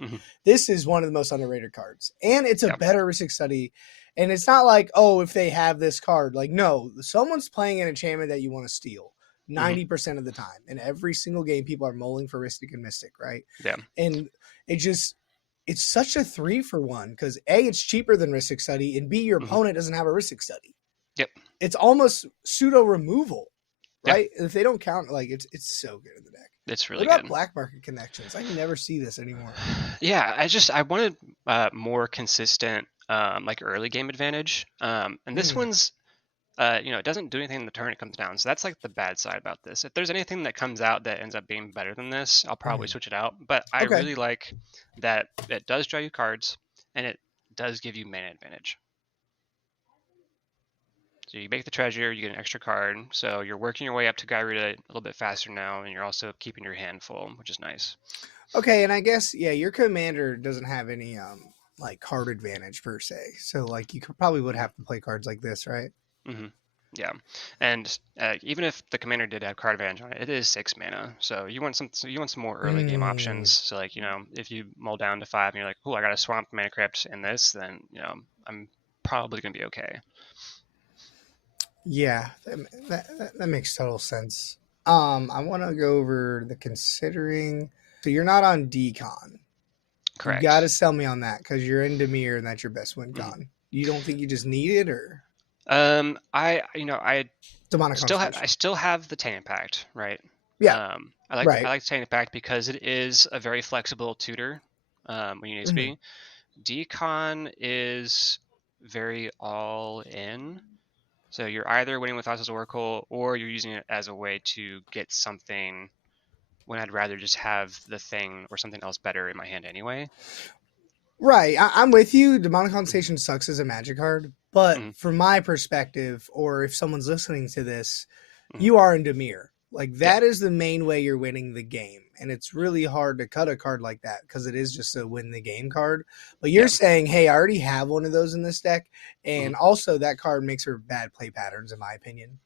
Mm-hmm. this is one of the most underrated cards, and it's a Yeah. better Ristic Study. And it's not like, oh, if they have this card, like no, someone's playing an enchantment that you want to steal Mm-hmm. 90% of the time, and every single game people are mulling for Ristic and Mystic, right? Yeah. And it just it's such a 3-for-1 because A, it's cheaper than Ristic Study, and B, your Mm-hmm. opponent doesn't have a Ristic Study. Yep. It's almost pseudo removal, Yeah. right? If they don't count, like it's so good in the deck. It's What really about good. black market connections? I never see this anymore. Yeah, I wanted more consistent like early game advantage. And this Mm, one's it doesn't do anything in the turn it comes down. So that's like the bad side about this. If there's anything that comes out that ends up being better than this, I'll probably mm. switch it out. But I Okay. really like that it does draw you cards and it does give you mana advantage. So you make the treasure, you get an extra card. So you're working your way up to Gyruda a little bit faster now, and you're also keeping your hand full, which is nice. Okay, and I guess yeah, your commander doesn't have any like card advantage per se. So like you could probably would have to play cards like this, right? Mm-hmm. Yeah, and even if the commander did have card advantage on it, it is 6 mana. So you want some more early game options. Mm, So like if you mull down to 5 and you're like, oh, I got a swamp mana crypt in this, then I'm probably gonna be okay. yeah, that makes total sense. I want to go over the considering. So you're not on decon. You got Correct. to sell me on that because you're in Dimir and that's your best win Mhm. con. You don't think you just need it or I demonic I constellation? still have the Taint Impact, right? Yeah, I right. like Taint Impact because it is a very flexible tutor when you need to Hmm. be. Decon is very all in. So you're either winning with Thassa's Oracle or you're using it as a way to get something when I'd rather just have the thing or something else better in my hand anyway. Right. I'm with you. Demonic Mm-hmm. constellation sucks as a magic card, but Mm-hmm. from my perspective, or if someone's listening to this, Mm-hmm. you are in Dimir. Like Yeah. that is the main way you're winning the game. And it's really hard to cut a card like that because it is just a win the game card. But you're Yeah. saying, hey, I already have one of those in this deck. Mm-hmm. And also that card makes for bad play patterns, in my opinion.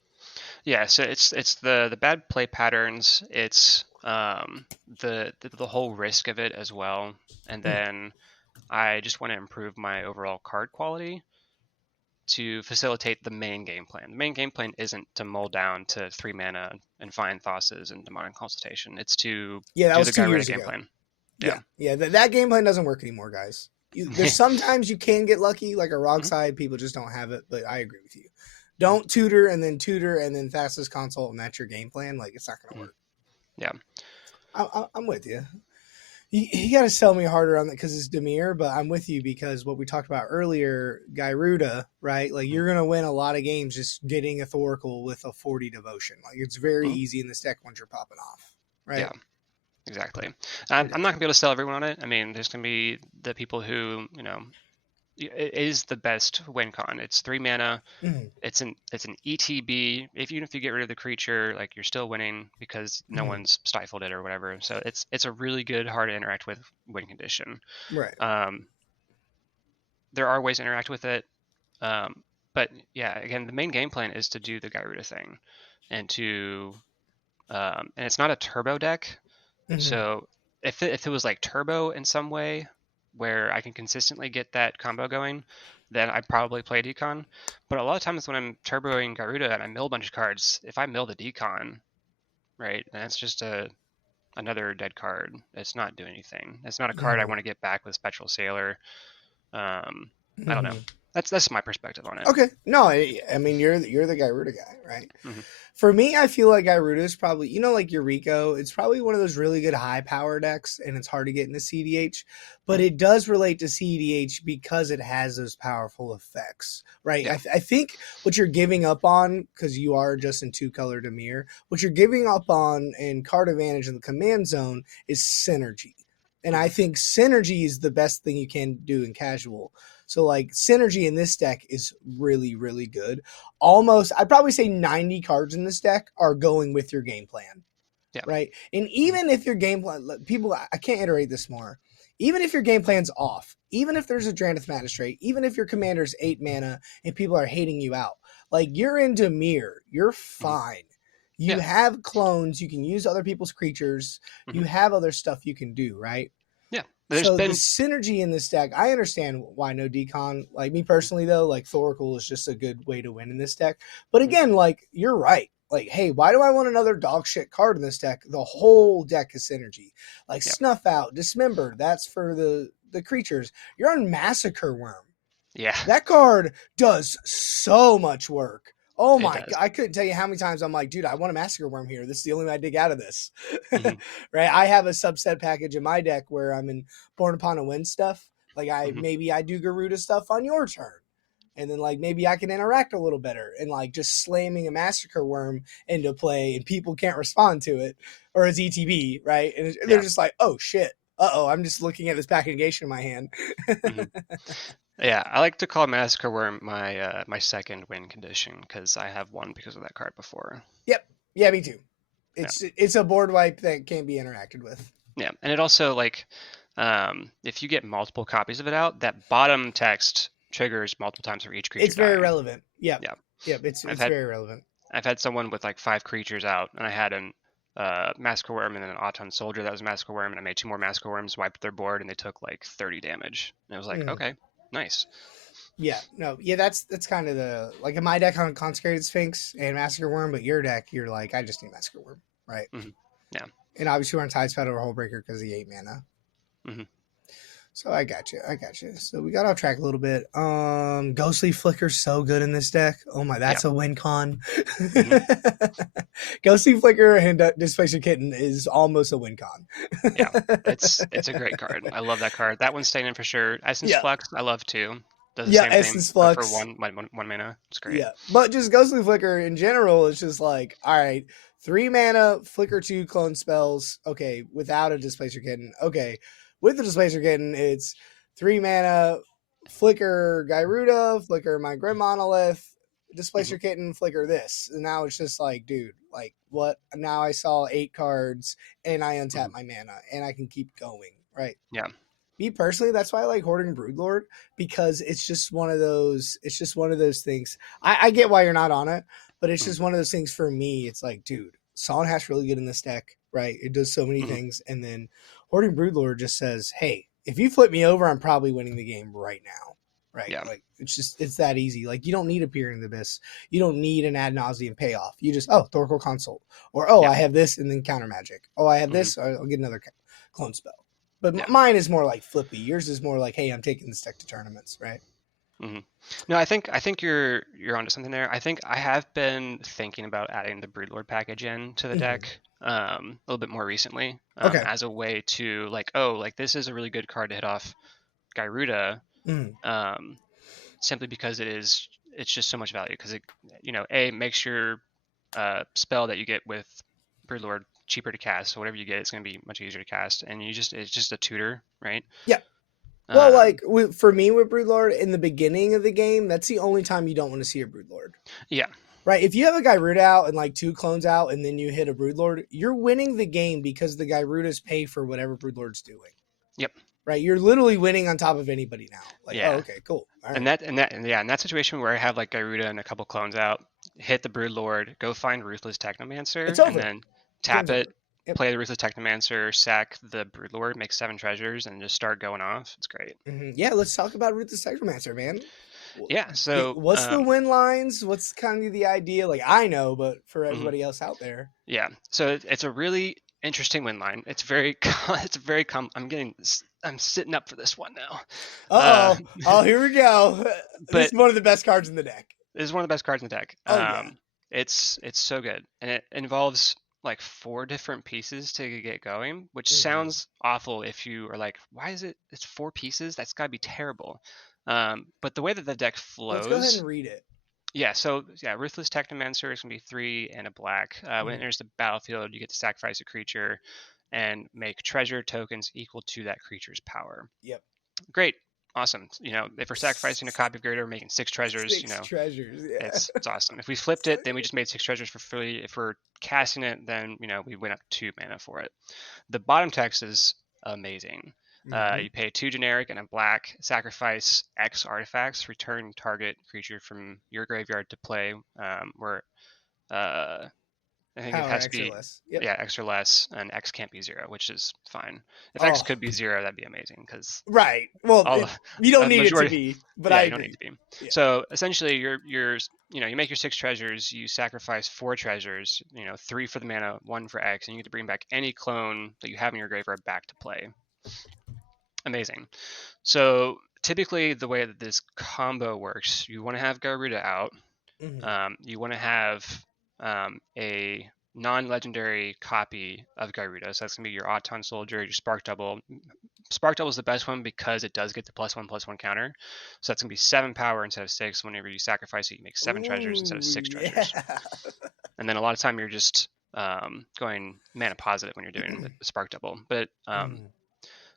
Yeah, so it's the bad play patterns. It's the whole risk of it as well, and Mm. then I just want to improve my overall card quality to facilitate the main game plan. The main game plan isn't to mull down to 3 mana and find Thassa's and Demonic Consultation. It's to Yeah, that do was the 2 years Gyruda game ago. plan. Yeah. Yeah. Yeah. That game plan doesn't work anymore, guys. There's sometimes you can get lucky, like a rock Mhm. side, people just don't have it, but I agree with you. Mhm. Don't tutor and then fastest consult and that's your game plan. Like it's not going to Mhm. work. Yeah. I'm with you. You got to sell me harder on that because it's Demir, but I'm with you because what we talked about earlier, Gyruda, right? Like Mhm. you're going to win a lot of games just getting a Thoracle with a 40 devotion. Like it's very Mhm. easy in this deck once you're popping off, right? Yeah. Exactly. It I'm not gonna be able to sell everyone on it. I mean, there's gonna be the people who it is the best win con. It's 3 mana. is. Mhm, It's an ETB. Even if you get rid of the creature, like you're still winning because no mhm. one's stifled it or whatever. So it's a really good, hard to interact with win condition. Right. Um, there are ways to interact with it, but yeah, again, the main game plan is to do the Gyruda thing, and and it's not a turbo deck. Mhm, So if it was like turbo in some way, where I can consistently get that combo going, then I'd probably play decon. But a lot of times when I'm turboing Garuda and I mill a bunch of cards, if I mill the decon, right, then it's just another dead card. It's not doing anything. It's not a card I mhm, want to get back with Spectral Sailor. I don't know. mhm. That's my perspective on it. Okay, no, I mean you're the Gyruda guy, right? Hmm. For me, I feel like Gyruda is probably, like Eureka, it's probably one of those really good high power decks, and it's hard to get into CDH, but Hmm. it does relate to CDH because it has those powerful effects, right? Yeah. I think what you're giving up on, because you are just in two color Dimir, what you're giving up on in card advantage in the command zone is synergy. And I Hmm. think synergy is the best thing you can do in casual. So like synergy in this deck is really, really good. Almost, I'd probably say 90 cards in this deck are going with your game plan, Yeah. right? And Hmm. even if your game plan, people, I can't iterate this more. Even if your game plan's off, even if there's a Drannith Magistrate, even if your commander's 8 mana and people are hating you out, like you're in Dimir, you're Hmm. fine. You Yeah. have clones, you can use other people's creatures, Hmm. you have other stuff you can do, right? Yeah. There's So the been. synergy in this deck, I understand why no decon. Like me personally, though, like Thoracle is just a good way to win in this deck. But Mhm. again, like you're right. Like, hey, why do I want another dog shit card in this deck? The whole deck is synergy. Like Yeah. Snuff Out, Dismember, that's for the creatures. You're on Massacre Worm. Yeah. That card does so much work. Oh It my does. god! I couldn't tell you how many times I'm like, dude, I want a Massacre Worm here. This is the only way I dig out of this. Hmm. Right? I have a subset package in my deck where I'm in Born Upon a Wind stuff. Like Hmm. maybe I do Gyruda stuff on your turn. And then like maybe I can interact a little better, and like just slamming a Massacre Worm into play and people can't respond to it, or as ETB, right? And they're Yeah. just like, oh shit. I'm just looking at this pack negation in my hand. Hmm. Yeah. I like to call Massacre Worm my second win condition because I have one because of that card before. Yep. Yeah, me too. Yeah. It's a board wipe that can't be interacted with. Yeah. And it also like if you get multiple copies of it out, that bottom text triggers multiple times for each creature It's very dying. relevant. Yep. Yeah. Yep. I've It's had very relevant. I've had someone with like 5 creatures out, and I had an Massacre Worm and then an Auton Soldier that was Massacre Worm, and I made 2 more Massacre Worms, wiped their board, and they took like 30 damage. And I was like, Mm. okay, nice. Yeah. No. Yeah. That's kind of the like in my deck on Consecrated Sphinx and Massacre Worm, but your deck, you're like, I just need Massacre Worm, right? Hmm. Yeah. And obviously we're on Tidespout or Hullbreaker because of the 8 mana. Hmm. So I got you. I got you. So we got off track a little bit. Ghostly Flicker's so good in this deck. Oh my, Yeah. that's a win con. Hmm. Ghostly Flicker and Displacer Kitten is almost a win con. Yeah. It's a great card. I love that card. That one's staying in for sure. Essence Yeah. Flux, I love too. Does the Yeah, same thing, Essence but for Flux. one mana. It's great. Yeah. But just Ghostly Flicker in general is just like, all right, 3 mana, Flicker 2 clone spells. Okay, without a Displacer Kitten. Okay. With the Displacer Kitten, it's 3 mana, Flicker Gyruda, Flicker my Grim Monolith, Hmm. Displacer Kitten, Flicker this. And now it's just like, dude, like what? Now I saw 8 cards and I untap Hmm. my mana and I can keep going. Right. Yeah. Me personally, that's why I like hoarding Broodlord, because it's just one of those. It's just one of those things. I get why you're not on it, but it's Hmm. just one of those things for me. It's like, dude, Solid Hash really good in this deck, right? It does so many Hmm. things, and then hoarding Broodlord just says, hey, if you flip me over, I'm probably winning the game right now, right? Yeah. Like it's that easy. Like you don't need a Peering the Abyss, you don't need an ad nauseum payoff. You just Thoracle Consult, or Yeah. I have this and then counter magic. Oh, I have Hmm. this, I'll get another clone spell. But Yeah. mine is more like flippy. Yours is more like, hey, I'm taking this deck to tournaments, right? Hmm. No, I think you're onto something there. I think I have been thinking about adding the Broodlord package in to the Mm-hmm. deck a little bit more recently, Okay. as a way to like, oh, like this is a really good card to hit off Gyruda, Mm. um, simply because it's just so much value because it a makes your spell that you get with Broodlord cheaper to cast, so whatever you get, it's going to be much easier to cast, and it's just a tutor, right? Yeah. Well, Um, like for me with Broodlord in the beginning of the game, that's the only time you don't want to see a Broodlord. yeah, Right. If you have a Gyruda out and like 2 clones out and then you hit a Broodlord, you're winning the game because the Gyrudas pay for whatever Broodlord's doing. yep, Right. You're literally winning on top of anybody now. Like, oh, yeah. okay, cool. All And right. yeah, in that situation where I have like Gyruda and a couple clones out, hit the Broodlord, go find Ruthless It's Technomancer, and over. then tap Game's it, over. Yep. play the Ruthless Technomancer, sack the Broodlord, make 7 treasures, and just start going off. It's great. Mm-hmm. Yeah, let's talk about Ruthless Technomancer, man. Yeah. So, What's the win lines? What's kind of the idea? Like I know, but for mhm, everybody else out there, yeah. So it's a really interesting win line. It's very, it's very. I'm getting I'm sitting up for this one now. Uh-oh. Oh, here we go. This But is one of the best cards in the deck. this is one of the best cards in the deck. Oh, yeah. It's so good, and it involves like 4 different pieces to get going, which Mm-hmm. sounds awful if you are like, why is it? It's 4 pieces. That's got to be terrible. But the way that the deck Let's go ahead flows, and read it. yeah. So yeah, Ruthless Technomancer is gonna be 3 and a black. When it Mm-hmm. enters the battlefield, you get to sacrifice a creature and make treasure tokens equal to that creature's power. Yep. Great, awesome. If we're sacrificing a copy of Gyruda, we're making 6 treasures. 6 treasures, yeah. It's awesome. If we flipped it, then we just made 6 treasures for free. If we're casting it, then we went up 2 mana for it. The bottom text is amazing. Mm-hmm. You pay 2 generic and a black, sacrifice X artifacts, return target creature from your graveyard to play. Where I think it Power has to X or be, less. Yep. yeah, X or less, and X can't be 0, which is fine. If X Oh, could be 0, that'd be amazing because right. Well, all you don't a need it to majority, be, but yeah, I you don't need agree. to be. Yeah. So essentially, you make your 6 treasures, you sacrifice 4 treasures, 3 for the mana, 1 for X, and you get to bring back any clone that you have in your graveyard back to play. Amazing. So typically, the way that this combo works, you want to have Gyruda out. Mm-hmm. You want to have a non-legendary copy of Gyruda. So that's gonna be your Auton Soldier, your Spark Double. Spark Double is the best one because it does get the +1/+1 counter. So that's gonna be 7 power instead of 6. Whenever you sacrifice it, you make 7 treasures instead of Ooh, 6 yeah. treasures. And then a lot of time you're just going mana positive when you're doing the Spark Double. But Mm-hmm.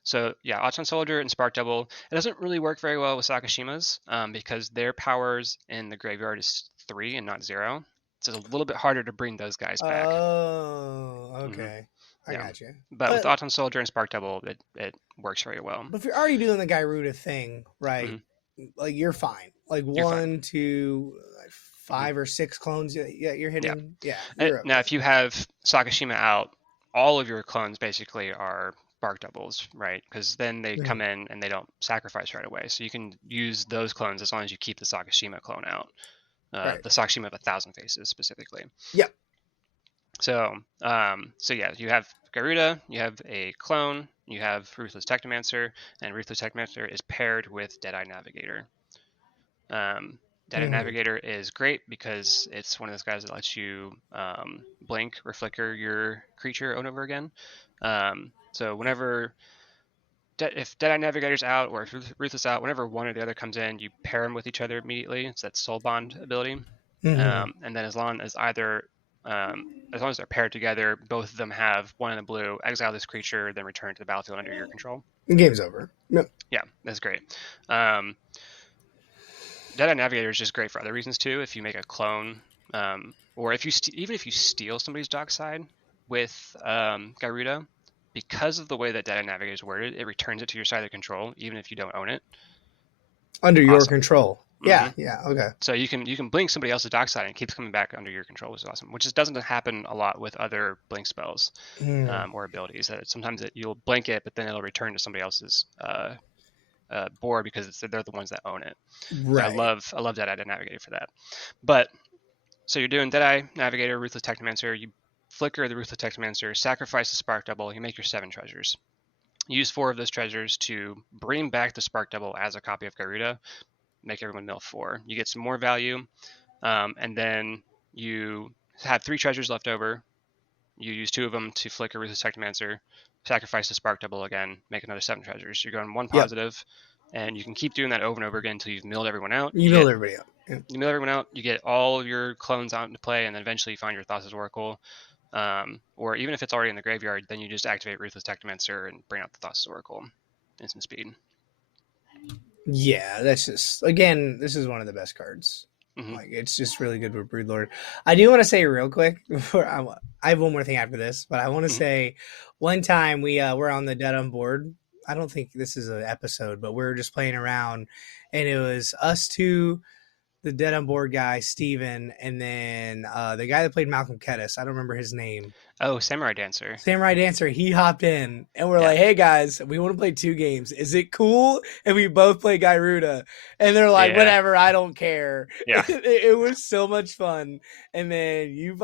so yeah, Auton Soldier and Spark Double. It doesn't really work very well with Sakashimas because their powers in the graveyard is 3 and not 0. So it's a little bit harder to bring those guys back. Oh, Hmm. okay. I Yeah, got you. but with But Auton Soldier and Spark Double, it works very well. if you're already doing the Gyruda thing, right? Hmm. Like you're fine. Like You're fine. 1, 2, like Hmm. 5 or 6 clones. Yeah, you're Yeah. hitting. Yeah, you're Now, okay. if you have Sakashima out, all of your clones basically are Spark Doubles, right? Because then they Mm-hmm. come in and they don't sacrifice right away. So you can use those clones as long as you keep the Sakashima clone out. Right. The Sakashima of 1,000 Faces specifically. Yep. So yeah, you have Gyruda, you have a clone, you have Ruthless Technomancer, and Ruthless Technomancer is paired with Deadeye Navigator. Deadeye Mm-hmm. Navigator is great because it's one of those guys that lets you blink or flicker your creature over and over again. So whenever if Deadeye Navigator's out or if Ruthless out, whenever one or the other comes in, you pair them with each other immediately. It's that Soul Bond ability. Mm-hmm. And then as long as they're paired together, both of them have 1 in the blue, exile this creature, then return to the battlefield under your control. Game's over. Yep. Yeah, that's great. Deadeye Navigator is just great for other reasons too. If you make a clone, or if you even if you steal somebody's dockside with Gyruda, because of the way that Deadeye Navigator is worded, it returns it to your side of control, even if you don't own it. Under your Awesome. control. Mm-hmm. Yeah. Okay. So you can blink somebody else's dockside and it keeps coming back under your control, which is awesome. Which just doesn't happen a lot with other blink spells or abilities. Sometimes you'll blink it, but then it'll return to somebody else's board because they're the ones that own it. So I Right. love Deadeye Navigator for that. But so you're doing Deadeye Navigator, Ruthless Technomancer. You flicker the Ruthless Technomancer, sacrifice the Spark Double. You make your 7 treasures. Use 4 of those treasures to bring back the Spark Double as a copy of Gyruda. Make everyone mill 4. You get some more value, and then you have 3 treasures left over. You use 2 of them to flicker Ruthless Technomancer, sacrifice the Spark Double again, make another 7 treasures. You're going 1 Yep. positive, and you can keep doing that over and over again until you've milled everyone out. You milled everybody out. Yep. You mill everyone out. You get all of your clones out into play, and then eventually you find your Thassa's Oracle. Or even if it's already in the graveyard, then you just activate Ruthless Technomancer and bring out the Thassa's Oracle. Instant speed. Yeah, that's just again, this is one of the best cards. Mm-hmm. Like it's just really good with Broodlord. I do want to say real quick before I have one more thing after this, but I want to say one time we were on the Dead on Board. I don't think this is an episode, but we were just playing around, and it was us two, the Dead on Board guy, Steven, and then the guy that played Malcolm Kedis. I don't remember his name. Oh, Samurai Dancer. Samurai Dancer, he hopped in, and we're like, hey guys, we want to play 2 games. Is it cool? And we both play Gyruda. And they're like, whatever, I don't care. Yeah. It was so much fun. And then you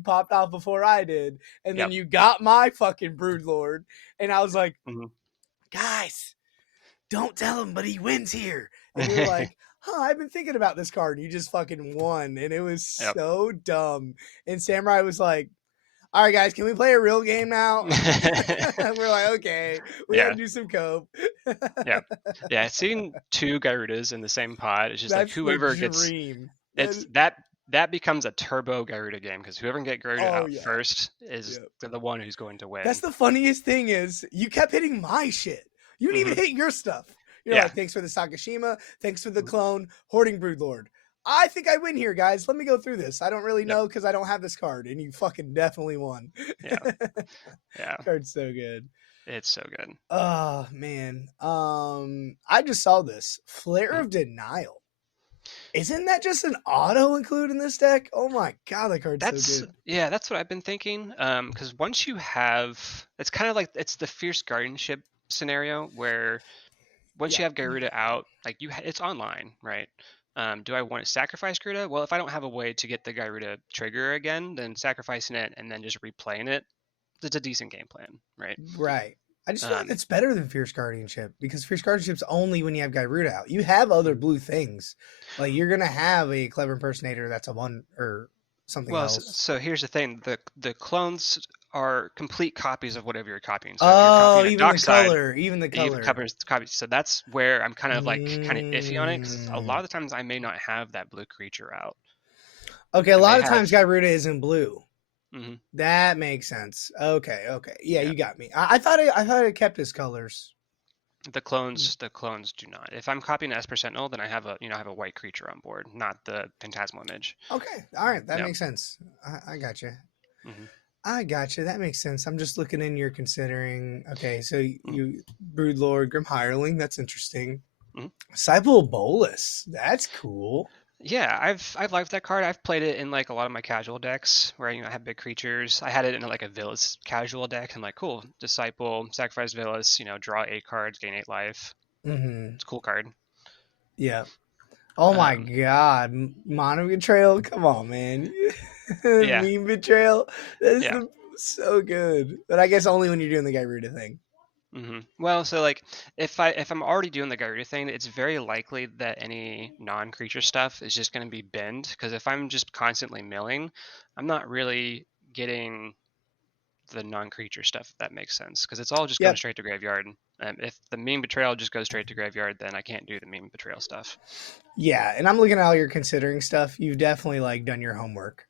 popped off before I did. And then you got my fucking Broodlord. And I was like, guys, don't tell him, but he wins here. And you were like, I've been thinking about this card. And you just fucking won. And it was Yep. so dumb. And Samurai was like, all right, guys, can we play a real game now? We're like, okay, we had Yeah. to do some cope. Yeah. Yeah. Seeing two Gyrudas in the same pod is just like That's the whoever gets dream. it's that becomes a turbo Gyruda game because whoever can get Gyruda Oh, out yeah. first is Yep. the one who's going to win. That's the funniest thing is you kept hitting my shit. You didn't even hit your stuff. You're Yeah. like, thanks for the Sakashima. Thanks for the clone. Hoarding Broodlord. I think I win here, guys. Let me go through this. I don't really know because I don't have this card. And you fucking definitely won. Yeah. Yeah. Card's so good. It's so good. Oh, man. I just saw this. Flare of Denial. Isn't that just an auto include in this deck? Oh my god, that card's so good. Yeah, that's what I've been thinking. Because once you have, it's kind of like it's the fierce guardianship scenario where once you have Gyruda out, like it's online, right? Do I want to sacrifice Gyruda? Well, if I don't have a way to get the Gyruda trigger again, then sacrificing it and then just replaying it, it's a decent game plan, right? Right. I just feel like it's better than Fierce Guardianship because Fierce Guardianship's only when you have Gyruda out. You have other blue things. Like you're gonna have a Clever Impersonator that's a one or something else. So here's the thing: the clones are complete copies of whatever you're copying. So if you're copying even the color, even the color, even covers copies. So that's where I'm kind of iffy on it because a lot of the times I may not have that blue creature out. Okay, a lot of times Gyruda is in blue. Mm-hmm. That makes sense. Okay. Yeah, you got me. I thought it kept his colors. The clones do not. If I'm copying Esper Sentinel, then I have a white creature on board, not the Phantasmal image. Okay, all right, that makes sense. I got you. Mm-hmm. I got you. That makes sense. I'm just looking in. You're considering. Okay, so you Broodlord, Grim Hireling. That's interesting. Disciple Bolus. That's cool. Yeah, I've liked that card. I've played it in like a lot of my casual decks where I have big creatures. I had it in like a Villas casual deck and like cool Disciple, sacrifice Villas, draw 8 cards, gain 8 life. It's a cool card. Yeah. Oh my god, Mono Betrayal! Come on, man. Meme Betrayal. That is so good. But I guess only when you're doing the Gyruda thing. Mm-hmm. Well, so like if I'm already doing the Gyruda thing, it's very likely that any non-creature stuff is just going to be binned because if I'm just constantly milling, I'm not really getting the non-creature stuff. If that makes sense, because it's all just going straight to graveyard. If the meme betrayal just goes straight to graveyard, then I can't do the meme betrayal stuff. Yeah, and I'm looking at all your considering stuff. You've definitely like done your homework.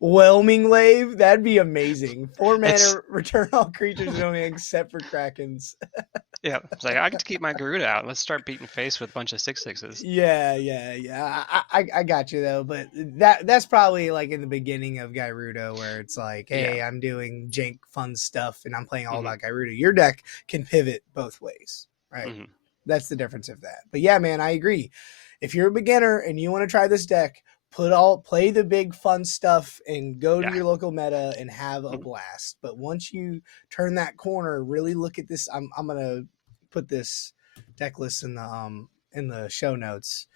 Whelming Lave, that'd be amazing. 4 mana, return all creatures only except for Krakens. Yeah, it's like I get to keep my Gyruda out. Let's start beating face with a bunch of 6/6s. Yeah. I got you though, but that's probably like in the beginning of Gyruda where it's like, hey, I'm doing jank fun stuff and I'm playing all about Gyruda. Your deck can pivot both ways, right? That's the difference of that. But yeah, man, I agree. If you're a beginner and you want to try this deck, play the big fun stuff and go to your local meta and have a blast. But once you turn that corner, really look at this. I'm gonna put this deck list in the show notes.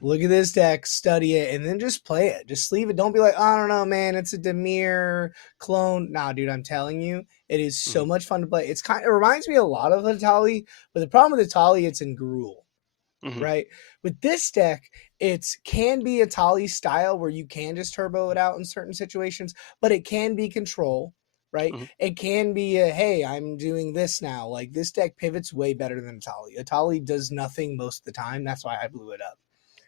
Look at this deck, study it, and then just play it. Just leave it. Don't be like, I don't know, man, it's a Dimir clone. Nah, dude, I'm telling you, it is so much fun to play. It reminds me a lot of Atali, but the problem with Atali, it's in Gruul. Right. With this deck, it can be Atali style where you can just turbo it out in certain situations, but it can be control, right? It can be hey, I'm doing this now. Like this deck pivots way better than Atali. Atali does nothing most of the time. That's why I blew it up.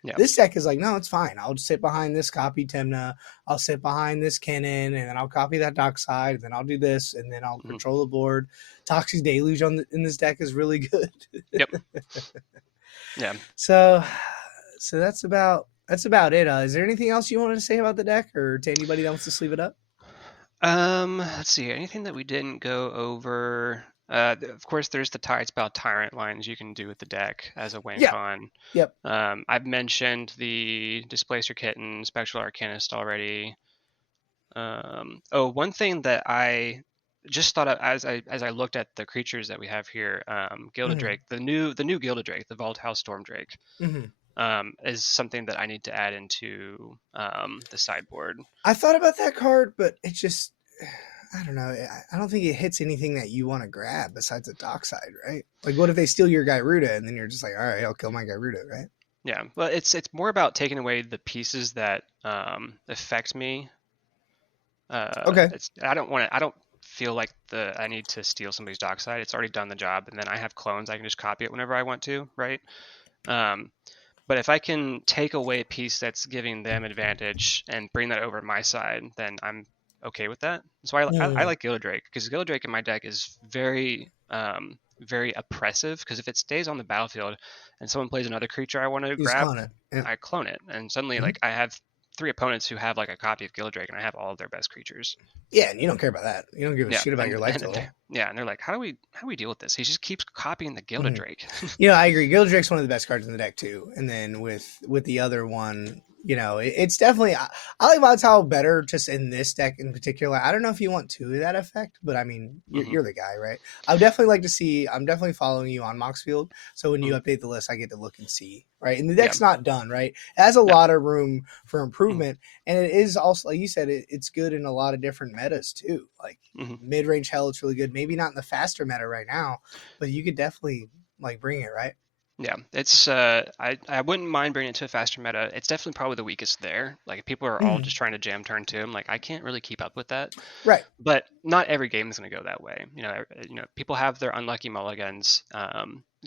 Yeah. This deck is like, no, it's fine. I'll just sit behind this copy Temna. I'll sit behind this Kennen, and then I'll copy that Dockside, and then I'll do this, and then I'll control the board. Toxic Deluge in this deck is really good. Yep. Yeah. So that's about it. Is there anything else you wanted to say about the deck, or to anybody that wants to sleeve it up? Let's see. Anything that we didn't go over? Of course, there's the Tidespell Tyrant lines you can do with the deck as a win con. Yep. I've mentioned the Displacer Kitten, Spectral Arcanist already. One thing that I just thought of as I looked at the creatures that we have here, Gilded Drake, the new Gilded Drake, the Volatile Storm Drake, is something that I need to add into the sideboard. I thought about that card, but it just I don't know. I don't think it hits anything that you want to grab besides the dock side, right? Like, what if they steal your Gyruda and then you're just like, all right, I'll kill my Gyruda, right? Yeah, but it's more about taking away the pieces that affect me. Okay. It's I don't want to. I don't feel like I need to steal somebody's dockside. It's already done the job, and then I have clones. I can just copy it whenever I want to, right? Um, but if I can take away a piece that's giving them advantage and bring that over my side, then I'm okay with that. So I Mm, like Gildrake because Gildrake in my deck is very oppressive because if it stays on the battlefield and someone plays another creature I want to you just grab, clone it. Yeah. I clone it, and suddenly Mhm. like I have three opponents who have like a copy of Gildrake, and I have all of their best creatures. Yeah, and you don't care about that. You don't give a Yeah, shit about and your life total. yeah, and they're like, how do we deal with this? He just keeps copying the Mhm. Gildrake. I agree. Gildrake's one of the best cards in the deck too. And then with the other one, it's definitely I like Volatile better just in this deck in particular. I don't know if you want two of that effect, but I mean, you're, hmm you're the guy, right? I would definitely like to see. I'm definitely following you on Moxfield, so when you hmm update the list, I get to look and see, right? And the Yeah, deck's not done, right? It has a no, lot of room for hmm improvement, and it is also, like you said, it's good in a lot of different metas too. Like hmm mid range hell, it's really good. Maybe not in the faster meta right now, but you could definitely like bring it, right? yeah. It's I wouldn't mind bringing it to a faster meta. It's definitely probably the weakest there. Like if people are all Mhm. just trying to jam turn two, I'm like I can't really keep up with that. Right. But not every game is going to go that way. People have their unlucky mulligans.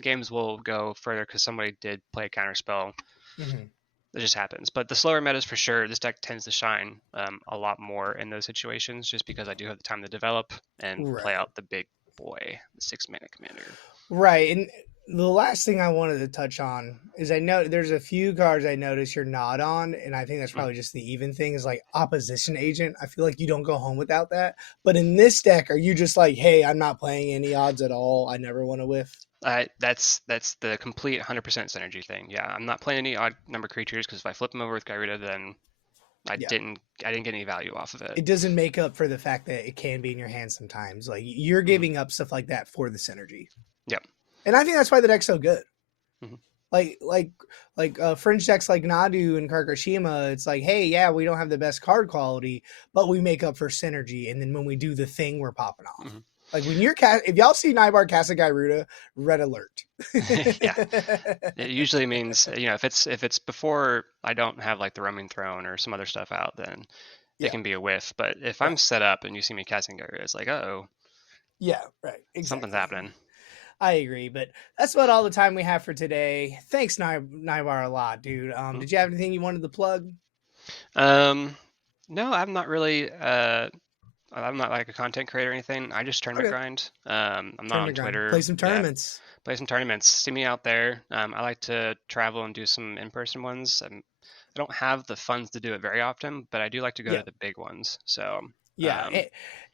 Games will go further because somebody did play a counterspell. Mhm. It just happens. But the slower metas for sure, this deck tends to shine a lot more in those situations, just because I do have the time to develop and play Right. out the big boy, the 6 mana commander. Right. And the last thing I wanted to touch on is I know there's a few cards I notice you're not on, and I think that's Mhm. probably just the even thing is like opposition agent. I feel like you don't go home without that. But in this deck, are you just like, hey, I'm not playing any odds at all. I never want to whiff. That's the complete 100% synergy thing. Yeah, I'm not playing any odd number creatures because if I flip them over with Gyruda, then I Yeah. didn't I didn't get any value off of it. It doesn't make up for the fact that it can be in your hand sometimes. Like you're hmm giving up stuff like that for the synergy. Yep. And I think that's why the deck's so good. hmm like like fringe decks like Nadu and Karkashima, it's like, hey, yeah, we don't have the best card quality, but we make up for synergy, and then when we do the thing, we're popping off. hmm Like when you're if y'all see Nybar cast a Gyruda, red alert. yeah. It usually means if it's before I don't have like the roaming throne or some other stuff out, then it Yeah, can be a whiff. But if I'm right. set up and you see me casting Gyruda, it's like, oh, Yeah, right. something's Exactly. happening. I agree, but that's about all the time we have for today. Thanks, Nybar, a lot, dude. Mhm. Did you have anything you wanted to plug? Um, no, I'm not really. I'm not like a content creator or anything. I just tournament Okay. grind. I'm not on Tournament grind. Play Twitter. some Yeah, tournaments. play some tournaments. See me out there. I like to travel and do some in-person ones. I don't have the funds to do it very often, but I do like to go Yeah. to the big ones. So, Yeah, um,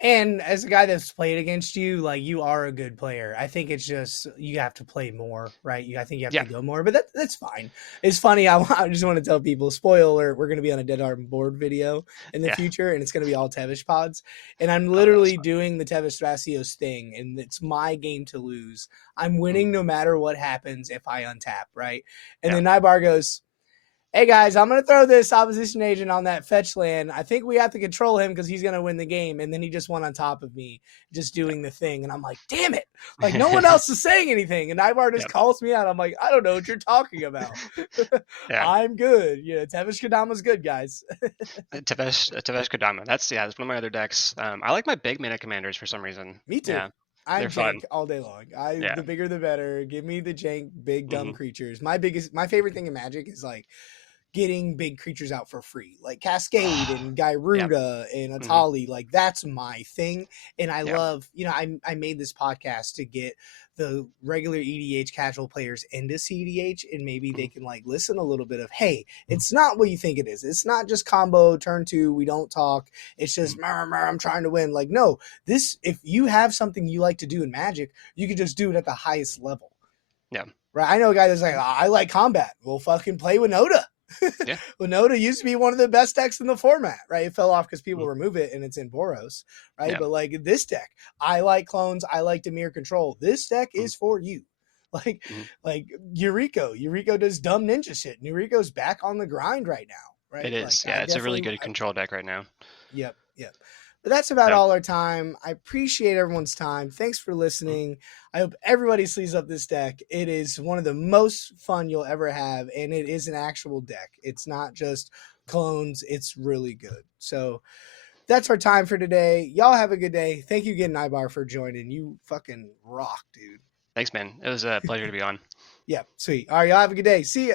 and as a guy that's played against you, like you are a good player. I think it's just you have to play more, right? I think you have yeah, to go more, but that's fine. It's funny. I just want to tell people, spoiler alert, we're going to be on a Dead Arm board video in the yeah. future, and it's going to be all Tevish pods. And I'm Oh, that was literally fun. doing the Tevish Vassios thing, and it's my game to lose. I'm Mhm. winning no matter what happens if I untap, right? And Yeah, then Nybar goes, hey guys, I'm gonna throw this opposition agent on that fetch land. I think we have to control him because he's gonna win the game. And then he just went on top of me, just doing the thing. And I'm like, damn it! Like no one yeah, else is saying anything. And Ivar just yeah, calls me out. I'm like, I don't know what you're talking about. yeah. I'm good. Tevish Kadama's good, guys. Tevesh Kodama. That's one of my other decks. I like my big mana commanders for some reason. Me too. Yeah, I'm they're fun. jank all day long. Yeah. The bigger the better. Give me the jank, big dumb hmm creatures. My favorite thing in Magic is like getting big creatures out for free, like Cascade Oh, and yeah. Gyruda and hmm Atali. Like that's my thing. And I Yeah. love, I made this podcast to get the regular EDH casual players into CDH, and maybe they hmm can like listen a little bit of, hey, it's not what you think it is. It's not just combo turn two. We don't talk. It's hmm just I'm trying to win. Like, no, if you have something you like to do in Magic, you can just do it at the highest level. Yeah. Right. I know a guy that's like, I like combat. We'll fucking play Winota. Yeah. Winota used to be one of the best decks in the format, right? It fell off because people mhm, remove it and it's in Boros, right? Yeah. But like this deck, I like clones, I like Dimir control. This deck mhm, is for you. Like, mhm. like Yuriko. Yuriko does dumb ninja shit. Yuriko's back on the grind right now, It right? Like is. I Yeah, it's a really definitely, good control deck right now. yep, yep. But that's about So, all our time. I appreciate everyone's time. Thanks for listening. I hope everybody sleeves up this deck. It is one of the most fun you'll ever have, and it is an actual deck. It's not just clones. It's really good. So that's our time for today. Y'all have a good day. Thank you again, Nybar, for joining. You fucking rock, dude. thanks, man. It was a pleasure to be on. Yeah, sweet. All right, y'all have a good day. See ya.